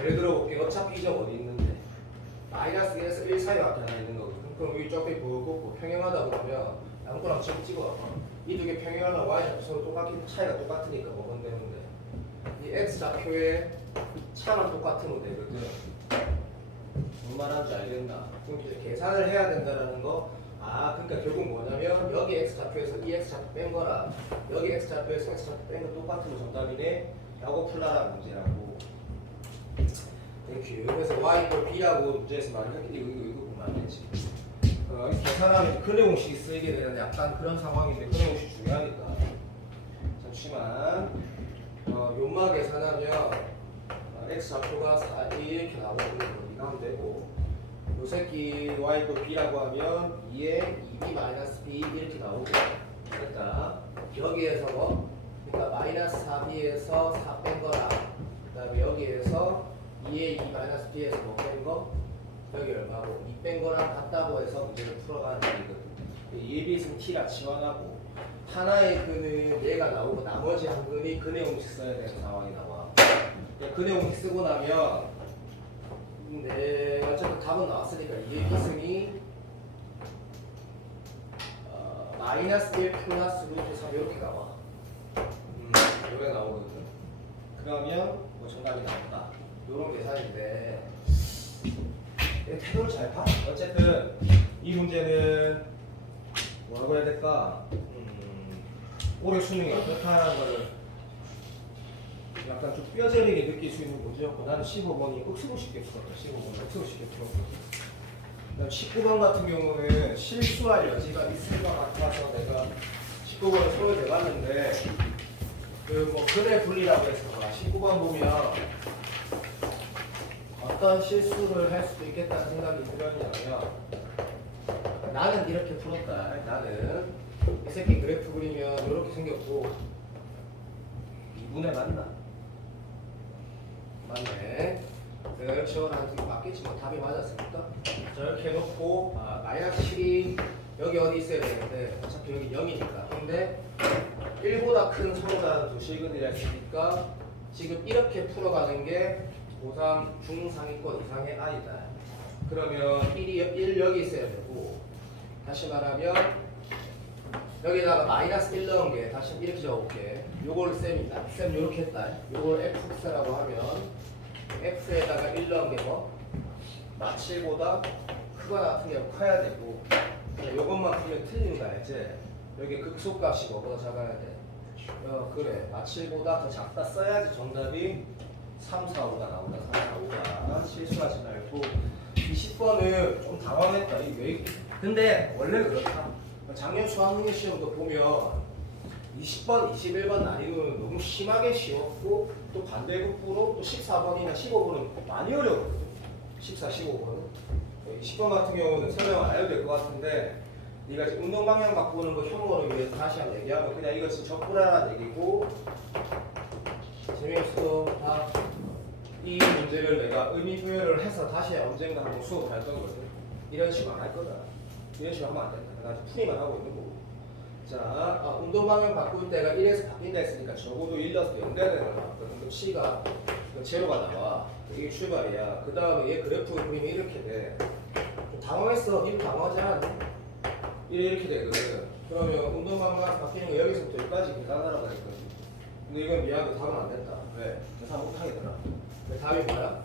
예를 들어 볼게. 어차피 이 점 어디 있는데 마이너스 1에서 1 사이밖에 안 있는 거거든. 그럼 이 쪽이 보고 평행하다 보면 양코랑 찍어봐. 이 두 개 평행하면 y좌표 서로 똑같기 차이가 똑같으니까 뭐건 되는데 이 x좌표의 차만 똑같으면 되거든. 뭔 말하는지 알겠나? 그럼 이제 계산을 해야 된다는 거. 그러니까 결국 뭐냐면 여기 x좌표에서 이 x좌표 뺀 거랑 여기 x좌표에서 x좌표 뺀 거 똑같으면 정답이네 라고 풀라라는 문제라고. 땡큐. 그래서 y = b라고 문제에서 말을 했는데 이거 보면 안 되지. 계산하면 근해 공식이 쓰이게 되는 약간 그런 상황인데 근해 공식 중요하니까. 잠시만. 요마 계산하면 x좌표가 4, 1 이렇게 나오는 거 네가 하면 되고 요 새끼 y 또 b라고 하면 2에 2b-b 이렇게 나오고 됐다. 여기에서 뭐? 그러니까 마이너스 4b에서 4 뺀 거랑 그 다음에 여기에서 2에 2-b에서 뭐 뺀 거? 여기 얼마고 2 뺀 거랑 같다고 해서 문제를 풀어가는 얘기거든. 2에 있으면 t가 지원하고 하나의 근은 얘가 나오고 나머지 한 근이 근해 공식 써야 되는 상황이 나와. 근해 공식 쓰고 나면 어쨌든 답은 나왔으니까 이게 기승이 마이너스 1 플러스 루트 3 이렇게 나와. 이렇게 나오거든. 그러면 뭐 정답이 나온다. 이런 계산인데 태도를 잘 봐. 어쨌든 이 문제는 뭐라고 해야 될까? 올해 수능이 어떻다는 거를 약간 좀 뼈저리게 느낄 수 있는 문제였고 나는 15번이 억수로 쉽게 풀었다. 15번 억수로 쉽게 풀었거든. 19번 같은 경우는 실수할 여지가 있을 것 같아서 내가 19번을 손을 대봤는데 그 뭐 근해 분리라고 해서 19번 보면 어떤 실수를 할 수도 있겠다는 생각이 들었냐면 나는 이렇게 풀었다. 나는 이 새끼 그래프 그리면 이렇게 생겼고 2분의 맞나? 맞네. 그렇죠. 난 지금 맞겠지. 뭐 답이 맞았으니까. 저렇게 해놓고 마이너스 7이 여기 어디 있어야 되는데 어차피 여기 0이니까. 근데 1보다 큰 서로 다른 두 실근이라 했으니까 지금 이렇게 풀어가는 게 고3 중상위권 이상의 i다. 그러면 1 여기 있어야 되고 다시 말하면 여기다가 마이너스 1 넣은 게 다시 이렇게 적어볼게. 요걸 쌤 요렇게 했다. 요걸 fx라고 하면 x에다가 1 넣은 게 뭐? 마7보다 크거나 같은 게 커야 되고 요것만 풀면 틀린 거 알지? 여기 극소값이 뭐보다 작아야 돼? 그래. 마7보다 더 작다 써야지 정답이 3, 4, 5가 나온다. 3, 4, 5가 실수하지 말고 20번은 좀 당황했다. 이 왜? 근데 원래 그렇다. 작년 수학능력 시험도 보면 20번, 21번 난이도는 너무 심하게 쉬웠고 또 반대급부로 또 14번이나 15번은 많이 어려웠거든요. 14, 15번은 10번 같은 경우는 설명 안 해도 될 것 같은데 네가 지금 운동 방향 바꾸는 거 혐오를 위해서 다시 한번 얘기하면 그냥 이거 지금 적분하라는 얘기고 재미없어. 이 문제를 내가 의미 부여를 해서 다시 언젠가 한번 수업할 거거든. 이런 식으로 안 할 거다. 이런 식으로 하면 안 된다. 나 풀이만 하고 있는 거고. 자, 운동 방향 바꿀 때가 1에서 바뀐다 했으니까 적어도 1에서 0되는 걸 나왔거든. 그럼 C가 제로가 나와. 이게 출발이야. 그 다음에 얘 그래프 그림이 이렇게 돼. 좀 당황했어. 니도 당황하지 않았니? 이렇게 되거든. 그러면 운동 방향 바뀌는 거 여기서부터 여기까지 계산하라고 했거든. 근데 이건 미안하게 답은 안 됐다. 왜? 계산 못하겠더라. 답이 뭐야?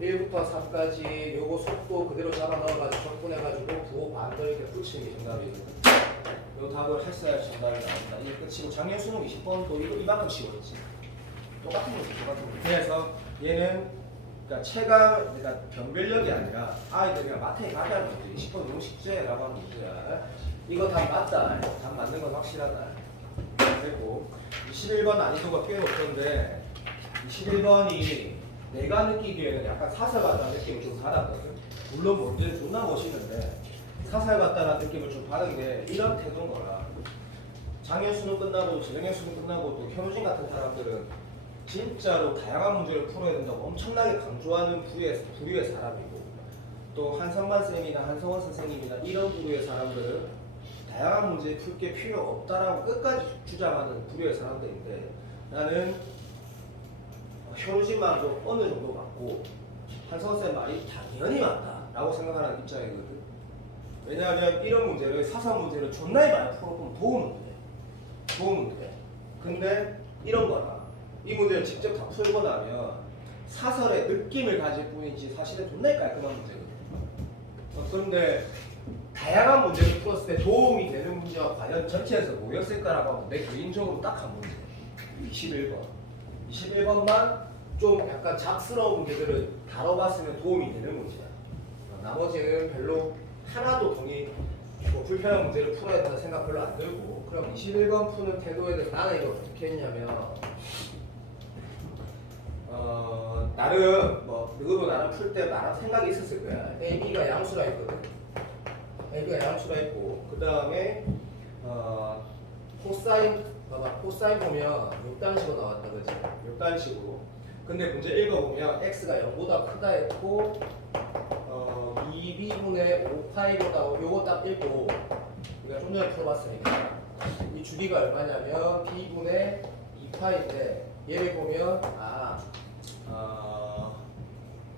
1부터 3까지 요거 속도 그대로 잡아 넣어가지고 적분해가지고 부호 반대로 이렇게 붙이는 게 정답이거든. 요 답을 했어야 정답이 나온다. 이게 끝이고 작년 수능 20번 또 이거 이만큼 쉬웠지. 똑같은 거지, 똑같은 거. 그래서 얘는 그러니까 체감, 그러니까 변별력이 아니라 아이들이 그냥 마트에 가게 하는 문제. 20번 너무 쉽지라고 하는 문제야. 이거 답 맞다. 답 맞는 건 확실하다. 그리고 21번 난이도가 꽤 높던데 21번이 내가 느끼기에는 약간 사설 같다는 느낌을 좀 받았거든. 물론 문제는 존나 멋있는데 사설 같다는 느낌을 좀 받은 게 이런 태도인 거라. 작년 수능 끝나고 재작년 수능 끝나고 또 현우진 같은 사람들은 진짜로 다양한 문제를 풀어야 된다고 엄청나게 강조하는 부류의 사람이고 또 한성만 쌤이나 한성원 선생님이나 이런 부류의 사람들은 다양한 문제 풀 게 필요 없다라고 끝까지 주장하는 부류의 사람들인데 나는 현우진만도 어느 정도 맞고 한성원 쌤 말이 당연히 맞다라고 생각하는 입장이거든. 왜냐하면 이런 문제를 사설 문제를 존나 많이 풀어보면 도움은 돼. 도움은 돼. 근데 이런 거나 이 문제를 직접 다 풀고 나면 사설의 느낌을 가질 뿐이지 사실은 존나 깔끔한 문제거든. 그런데 다양한 문제를 풀었을 때 도움이 되는 문제가 과연 전체에서 뭐였을까라고 하면 내 개인적으로 딱 한 문제 21번 21번만 좀 약간 잡스러운 문제들을 다뤄봤으면 도움이 되는 문제야. 나머지는 별로 하나도 불편한 문제를 풀어야 된다는 생각 별로 안 들고. 그럼 21번 푸는 태도에 대해서 나는 이걸 어떻게 했냐면 나름 너도 나름 풀 때 나름 생각이 있었을 거야. A, B가 양수라 했거든. A가 양수라 했고 그 다음에 코사인 봐봐. 코사인 보면 6단식으로 나왔다 그지? 6단식으로. 근데 문제 읽어보면 x가 0보다 크다 했고 2b분의 5파이보다 요거 딱 읽고 우리가 좀 전에 풀어봤으니까 이 주기가 얼마냐면 b분의 2파인데 얘를 보면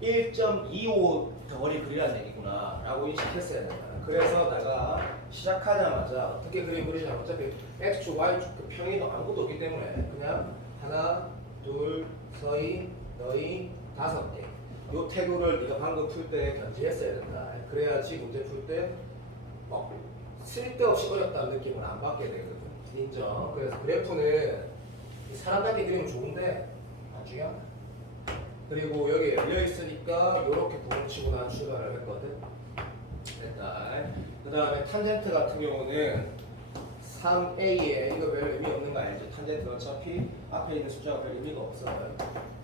1.25 덩어리 그리라는 얘기구나 라고 인식했어야 된다. 그래서 내가 시작하자마자 어떻게 그림 그리냐면 어차피 x축, y축 그 평이도 아무것도 없기 때문에 그냥 하나, 둘, 서희, 너희, 5개 요 태도를 네가 방금 풀 때 견지했어야 된다. 그래야지 문제 풀 때 막 쓸데없이 어렵다는 느낌을 안 받게 되거든. 인정. 그래서 그래프는 사람들한테 그리면 좋은데 안 중요하다. 그리고 여기 열려 있으니까 이렇게 부분 치고 난 출발을 했거든. 됐다. 그 다음에 탄젠트 같은 경우는 3a에 이거 별 의미 없는 거 알지? 탄젠트 어차피 앞에 있는 숫자가 별 의미가 없어요.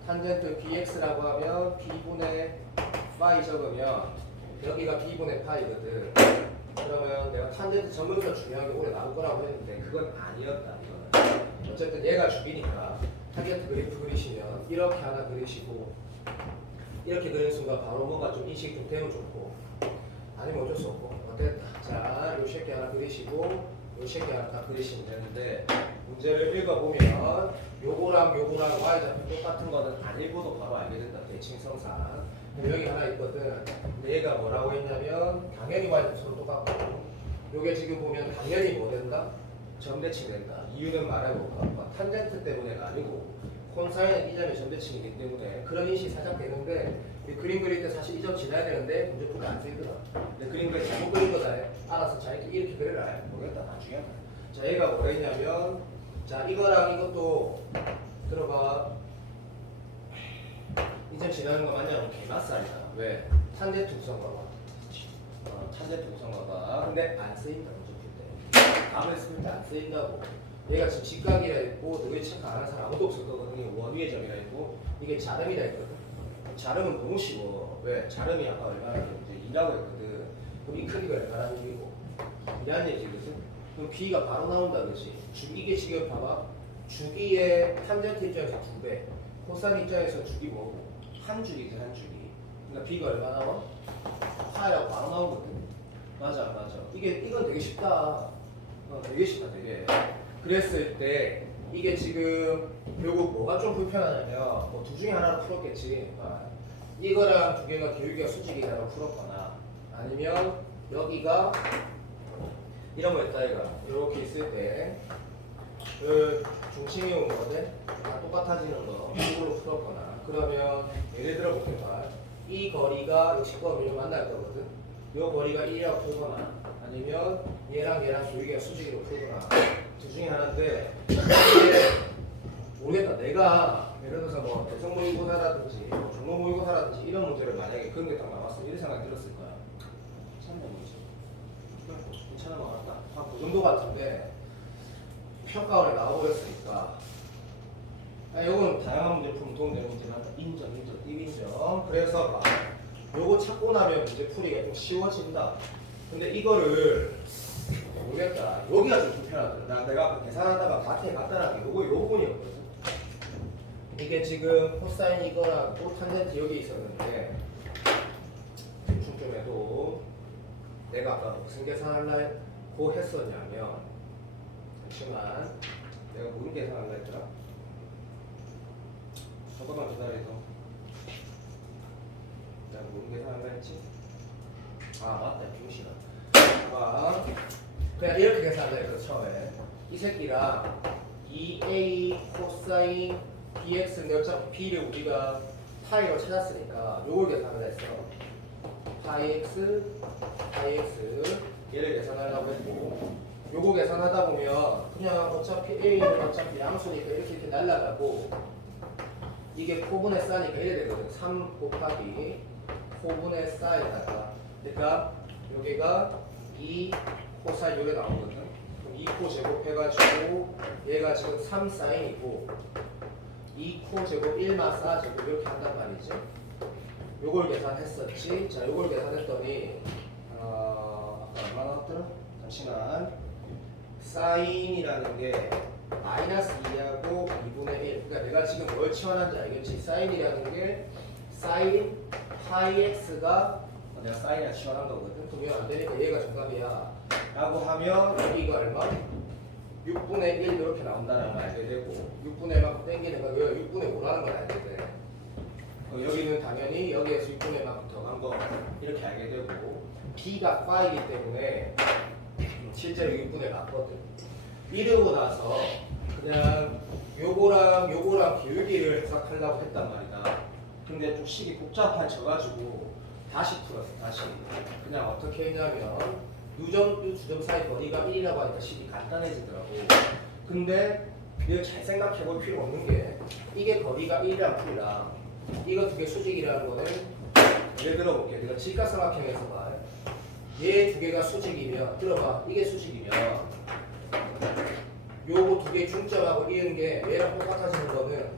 탄젠트 bx라고 하면 b분의 파이 적으면 여기가 b분의 파이거든. 그러면 내가 탄젠트 전문서 중요하게 오래 나올 거라고 했는데 그건 아니었다. 이거는 어쨌든 얘가 주기니까 탄젠트 그래프 그리시면 이렇게 하나 그리시고 이렇게 그리는 순간 바로 뭔가 좀 인식 좀 되면 좋고 아니면 어쩔 수 없고 됐다. 자, 요 새끼 하나 그리시고 요 새끼 하나 다 그리시면 되는데 문제를 읽어보면 요거랑 요거랑 y좌표 똑같은 거는 안 읽어도 바로 알게 된다. 대칭성상 여기 하나 있거든. 근데 얘가 뭐라고 했냐면 당연히 y좌표 서로 똑같고 요게 지금 보면 당연히 뭐 된다? 점대칭 된다. 이유는 말해볼까? 탄젠트 때문에가 아니고 콘사인은 이 점이 점대칭이기 때문에 그런 인식이 살짝 되는데 그림 그릴 때 사실 이 점 지나야 되는데 문제 풀 때 안 쓰이더라. 근데 그림 그릴 잘못 그린 거다. 알아서 잘 이렇게 그려라. 모르겠다. 나중에. 자, 얘가 뭐라 했냐면 자, 이거랑 이것도 들어봐. 이 점 지나는 거 맞냐면 개맛살이다. 왜? 탄젠트 우선과가. 탄젠트 우선과가. 근데 안 쓰인다. 문제 풀 때. 아무리 쓰면 안 쓰인다고. 얘가 지금 직각이라 있고 너희 체크 안 하는 사람 아무도 없을 거거든요. 원위의 점이라 있고 이게 자름이라 있거든. 자름은 너무 쉬워. 왜? 자름이 아까 얼마나 이제 2라고 했거든. 그럼 이 크기가 얼마나 얘기고 이란 얘기거든. 그럼 B가 바로 나온다 그지? 이게 지금 봐봐. 주기의 탄젠트 입장에서 2배, 코사인 입장에서 주기 뭐고? 한 줄이지 한 줄이. 그러니까 B가 얼마 나와? 파이라고 바로 나오거든. 맞아. 이건 되게 쉽다. 되게 쉽다 되게. 그랬을 때 이게 지금 결국 뭐가 좀 불편하냐면 뭐 둘 중에 하나로 풀었겠지. 이거랑 두 개가 기울기가 수직이라고 풀었거나 아니면 여기가 이런 거였다 얘가 이렇게 있을 때 그 중심이 오는 거는 다 똑같아지는 거 이걸로 풀었거나 그러면 예를 들어 볼게요. 이 거리가 60범위로 만날 거거든. 이 거리가 1이라고 풀거나 아니면 얘랑 기울기가 수직으로 풀거나 둘 중에 하나인데 이게 모르겠다. 내가 예를 들어서 뭐 대성 모의고사라든지 뭐 종로 모의고사라든지 이런 문제를 만약에 그런 게 딱 나왔으면 이런 생각이 들었을 거야. 괜찮은 것 같다. 한 그 정도 같은데 평가원에 나와버렸으니까 요거는 다양한 문제 풀면 도움되는 문제는 인정, 띠인정. 그래서 요거 찾고 나면 문제 풀이가 좀 쉬워진다. 근데 이거를 모르겠다. 여기가 좀 불편하더라. 내가 아까 계산하다가 마트에 갔다는 게 요 부분이었거든. 이게 지금 코사인 이거랑 또 탄젠트 여기 있었는데 대충 좀 해도 내가 아까 무슨 계산하려고 했었냐면 잠시만 내가 무슨 계산하려고 했더라? 잠깐만 기다려서 내가 무슨 계산하려고 했지? 맞다 병신아. 그냥 이렇게 계산하려고 했어 처음에. 이 새끼랑 2a 코사인 bx인데 어차피 b를 우리가 파이로 찾았으니까 요걸 계산을 했어. 파이 x 얘를 계산하려고 했고 요거 계산하다 보면 그냥 어차피 a는 어차피 양수니까 이렇게 날라가고 이게 코분의 싸니까 이래 되거든. 3 곱하기 코분의 싸에다가 그러니까 여기가 2 코사인 요게 나오거든. 그럼 2코 제곱해가지고 얘가 지금 3 사인이고 2코 제곱 1마 싸 제곱 이렇게 한단 말이지. 요걸 계산했었지. 자, 요걸 계산했더니 아까 얼마 나왔더라? 잠시만. 사인이라는 게 마이너스 2하고 2분의 1. 그러니까 내가 지금 뭘 치환한지 알겠지? 사인이라는 게 사인 파이 x가 내가 사인이랑 치환한 거거든. 그러면 안 되니까 얘가 정답이야. 라고 하면 여기가 얼마? 6분의 1 이렇게 나온다는 걸 알게 되고 6분의 1만큼 땡기는 거 6분의 5라는 걸 알게 돼. 여기는 당연히 여기에서 6분의 1만큼 더 간 거 이렇게 알게 되고 b가 5이기 때문에 실제로 6분의 맞거든. 이러고 나서 그냥 요거랑 기울기를 해석하려고 했단 말이다. 근데 좀 식이 복잡해져가지고 다시 풀었어. 다시 그냥 어떻게 했냐면 유점 주점 사이 거리가 1이라고 하니까 식이 간단해지더라고. 근데 이거 잘 생각해 볼 필요 없는 게 이게 거리가 1이랑 풀이랑 이거 두 개 수직이라는 거는 예를 들어볼게. 내가 직각삼각형에서 봐. 얘 두 개가 수직이면 들어봐. 이게 수직이면 요거 두 개 중점하고 이은 게 얘랑 똑같아지는 거는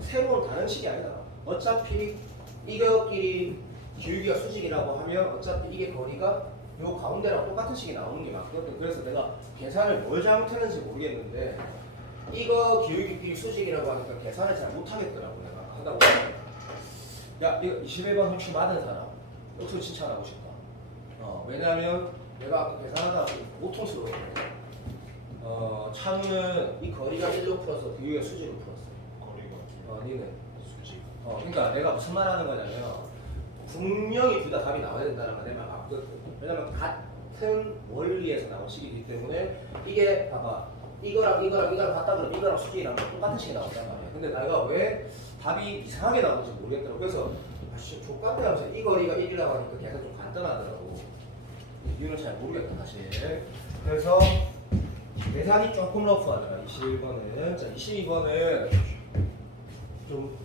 새로운 다른 식이 아니다. 어차피 이거끼리 기울기가 수직이라고 하면 어차피 이게 거리가 요 가운데랑 똑같은 식이 나오는 게 맞거든. 그래서 내가 계산을 뭘 잘못했는지 모르겠는데 이거 기울기끼리 수직이라고 하니까 계산을 잘 못하겠더라고. 내가 하다 보니까 야 이거 21번 혹시 맞은 사람 역시 칭찬하고 싶다. 왜냐면 내가 아까 계산하다가 고통스러웠거든. 찬우는 이 거리가 1로 풀어서 기울기가 수직으로 풀었어. 니는 수직. 그러니까 내가 무슨 말 하는 거냐면 분명히 둘 다 답이 나와야 된다는 말 내 말 맞거든. 왜냐면 같은 원리에서 나온 식이기 때문에 이게 봐봐. 이거랑 같다 그러면 이거랑 수직이랑 똑같은 식이 나온단 말이야. 근데 내가 왜 답이 이상하게 나오는지 모르겠더라고. 그래서 진짜 족같네 하면서 이 거리가 1이라고 하니까 계산 좀 간단하더라고. 이유는 잘 모르겠다 사실. 그래서 계산이 조금 러프하더라. 21번은. 자 22번은 좀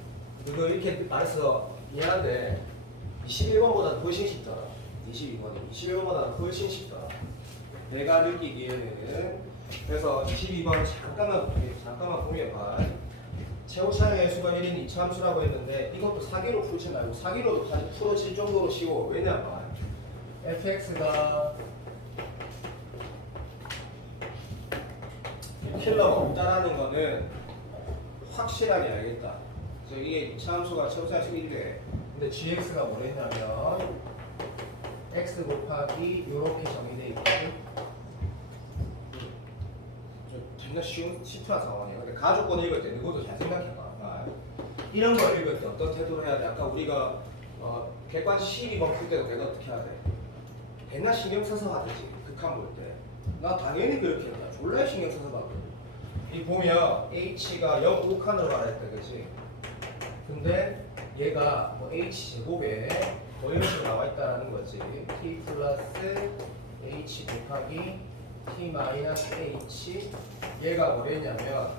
이거 이렇게 말해서 미안한데 21번보다 훨씬 쉽더라. 22번은 21번보다 훨씬 쉽더라. 내가 느끼기에는 그래서 22번 잠깐만 보면 봐. 최고차의 수가 1인 2차 함수라고 했는데 이것도 사기로 풀지 말고 사기로도 풀어질 정도로 쉬워. 왜냐면 fx가 킬러가 없다라는 거는 확실하게 알겠다. 그래서 이게 2차 함수가 최고차의 수가 1대. 근데 gx가 뭐랬냐면 x 곱하기 요렇게 정의되어 있거든. 정말 심플한 상황이야. 근데 가족권 읽을 때 누구도 잘 생각해봐. 이런 거 읽을 때 어떤 태도를 해야 돼? 아까 우리가 객관식 12번 풀 때도 내가 어떻게 해야 돼? 맨날 신경 써서 하듯이 극한 볼 때. 나 당연히 그렇게 한다. 졸라 신경 써서 봤거든. 이 보면 h가 0, 5칸으로 말했다, 그렇지? 근데 얘가 뭐 h 제곱에 뭐 이런 식으로 나와 있다는 거지. t 플러스 h 곱하기 t 마이너스 h. 얘가 뭐랬냐면,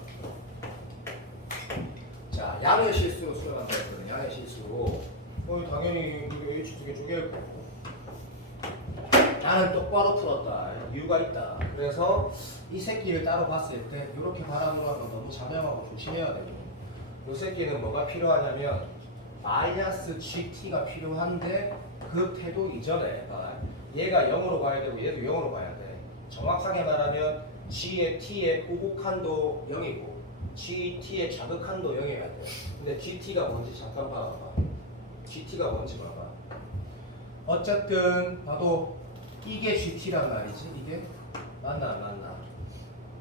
자, 양의 실수로 수렴한다 했거든. 양의 실수로. 당연히 h 두 개 쪼개일 거고. 나는 똑바로 풀었다. 이유가 있다. 그래서 이 새끼를 따로 봤을 때 이렇게 바람으로 하면 너무 자명하고 조심해야 되고, 이 새끼는 뭐가 필요하냐면 마이너스 GT가 필요한데 그 태도 이전에 얘가 0으로 가야 되고 얘도 0으로 가야 돼. 정확하게 말하면 G의 T의 호국한도 0이고 GT의 자극한도 0이어야 돼. 근데 GT가 뭔지 잠깐 봐봐. GT가 뭔지 봐봐. 어쨌든 봐도 이게 GT란 말이지. 이게 맞나 안 맞나?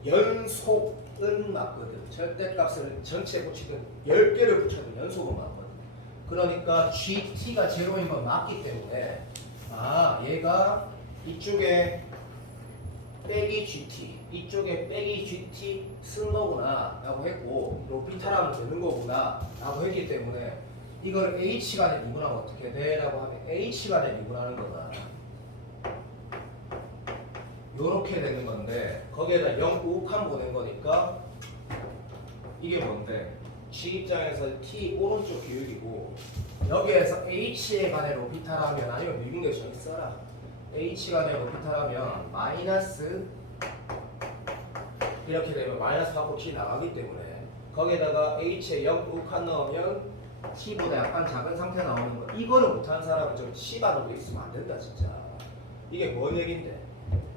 연속은 맞거든. 절대값을 전체에 붙이든 10개를 붙여도 연속은 맞거든. 그러니까 GT가 제로인 건 맞기 때문에 얘가 이쪽에 빼기 GT, 이쪽에 빼기 GT 쓴 거구나 라고 했고 로피타라면 되는 거구나 라고 했기 때문에 이걸 H간에 미분하면 어떻게 돼? 라고 하면 H간에 미분하는 거다. 요렇게 되는 건데 거기에다 0, 5칸 보낸 거니까 이게 뭔데? G 입장에서 T 오른쪽 기울이고 여기에서 H에 관해 로피타라면 아니면 미분계 저기 써라. H간의 로피타라면 마이너스 이렇게 되면 마이너스 갖고 T 나가기 때문에 거기에다가 H에 0, 5칸 넣으면 T보다 약간 작은 상태 나오는 거. 이거를 못하는 사람은 좀 C반으로 있으면 안 된다 진짜. 이게 뭔 얘긴데?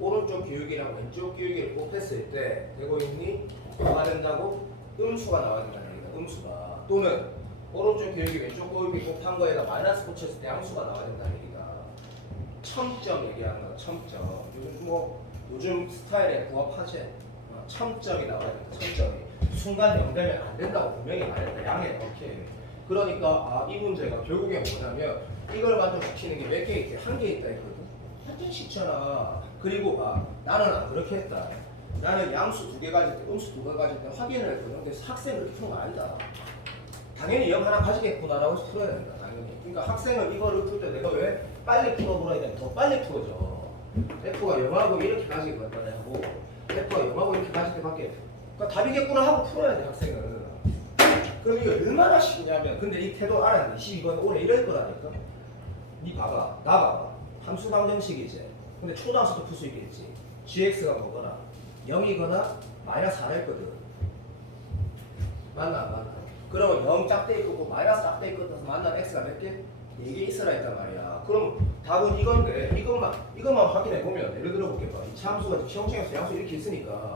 오른쪽 기울기랑 왼쪽 기울기를 곱했을 때 되고 있니? 뭐가 된다고? 음수가 나와야 된다는 얘기다. 음수가. 또는 오른쪽 기울기 왼쪽 기울기 곱한 거에다 마이너스 붙였을 때 양수가 나와야 된다는 얘기다. 첨점 얘기하는 거야. 첨점. 요즘 스타일에 부합하지? 첨점이 나와야 된다. 첨점이. 순간 0 되면 안 된다고 분명히 말했다. 양에 오케이. 그러니까 이 문제가 결국에 뭐냐면 이걸 만족시키는 게 몇 개 있대? 한 개 있다 했거든. 한 개씩 있잖아. 그리고 나는 안 그렇게 했다. 나는 양수 2개 가질 때, 음수 2개 가질 때 확인을 했거든. 근데 학생은 그렇게 푸는 거 아니다. 당연히 0 하나 가지겠구나라고 해서 풀어야 된다. 당연히. 그러니까 학생은 이거를 풀 때 내가 왜 빨리 풀어보라 해야 돼? 더 빨리 풀어줘. F가 0하고 이렇게 가질 것 같다 하고 F가 0하고 이렇게 가질 때밖에 그러니까 답이겠구나 하고 풀어야 돼 학생은. 그럼 이거 얼마나 쉽냐면 근데 이 태도 알았는데 22번 올해 이럴 거라니까. 니 봐봐. 나 봐봐. 함수 방정식이지. 근데 초등학생도 풀 수 있겠지. gx가 뭐거나 0이거나 마이너스 4라 했거든. 맞나 안 맞나? 그러면 0 짝대 있고 마이너스 짝대 있고 만난 x가 몇 개? 4개 있어라 했단 말이야. 그럼 답은 이건데 이것만 확인해 보면 예를 들어 볼게 봐. 이 함수가 시험장에서 양수 이렇게 있으니까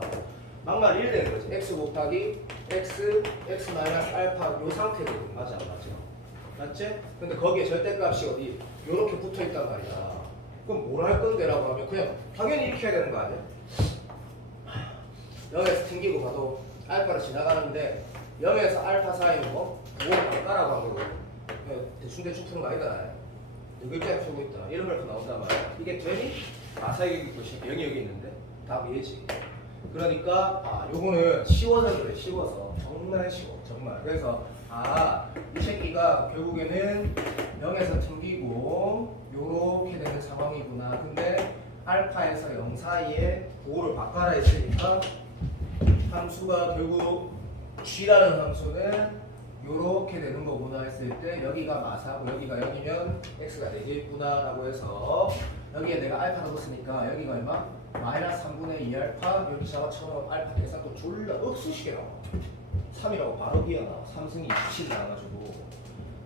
막말 1 되는 거지. x 곱하기 x 마이너스 알파 요 상태거든. 맞아 안 맞아? 맞지? 근데 거기에 절대값이 어디 요렇게 붙어 있단 말이야. 그럼 뭘 할 건데? 라고 하면 그냥 당연히 이렇게 해야 되는 거 아니야? 0에서 튕기고 봐도 알파로 지나가는데 0에서 알파 사이는 뭐? 5를 바꿔라고 한 거고 대충 푸는 거 아니다. 누구 입장에 풀고 있다. 이런 걸 나온단 말이야. 이게 되니? 사이기 0이 여기 있는데 답이 얘지. 그러니까 요거는 쉬워서 그래. 쉬워서 정말 쉬워. 정말. 그래서 이 새끼가 결국에는 0에서 튕기고 요렇게 되는 상황이구나. 근데 알파에서 0 사이에 5를 바꿔라 했으니까 함수가 결국 g라는 함수는 요렇게 되는 거구나 했을 때 여기가 마사고 여기가 0이면 x가 4개 있구나 라고 해서 여기에 내가 알파가 넣었으니까 여기가 얼마? 마이너스 3분의 2 알파 여기 잡아쳐놓은 알파 계산도 졸라 억수시게 나와. 3이라고 바로 뛰어나와. 3승이 27 나와가지고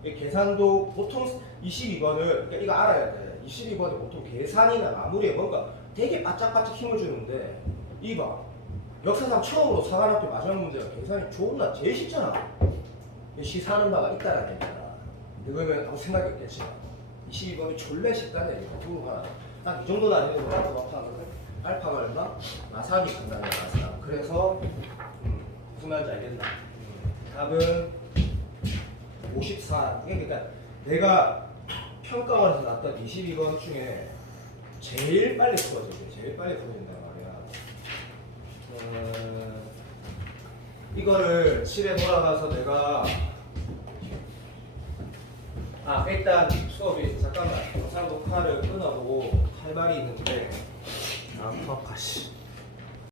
이 계산도 보통 22번을 그러니까 이거 알아야 돼. 22번이 보통 계산이나 마무리에 뭔가 되게 바짝바짝 힘을 주는데 이봐 역사상 처음으로 사관학교 마지막 문제가 계산이 존나 제일 쉽잖아. 시사하는 바가 있다라는 얘기잖아. 그러면 아무 생각이 없겠지. 22번이 졸래 쉽다는 얘기야. 두고가 딱 이 정도는 아니고 알파 막하거든. 알파가 얼마? 마상이 간다는 마상. 그래서 무슨 말인지 알겠나? 답은 54. 이게 그러니까 내가 평가원에서 났던 22번 중에 제일 빨리 풀어지죠. 제일 빨리 풀어진단 말이야. 이거를 집에 돌아가서 내가 일단 수업이 잠깐만 영상 녹화를 끊어보고 할 말이 있는데 씨.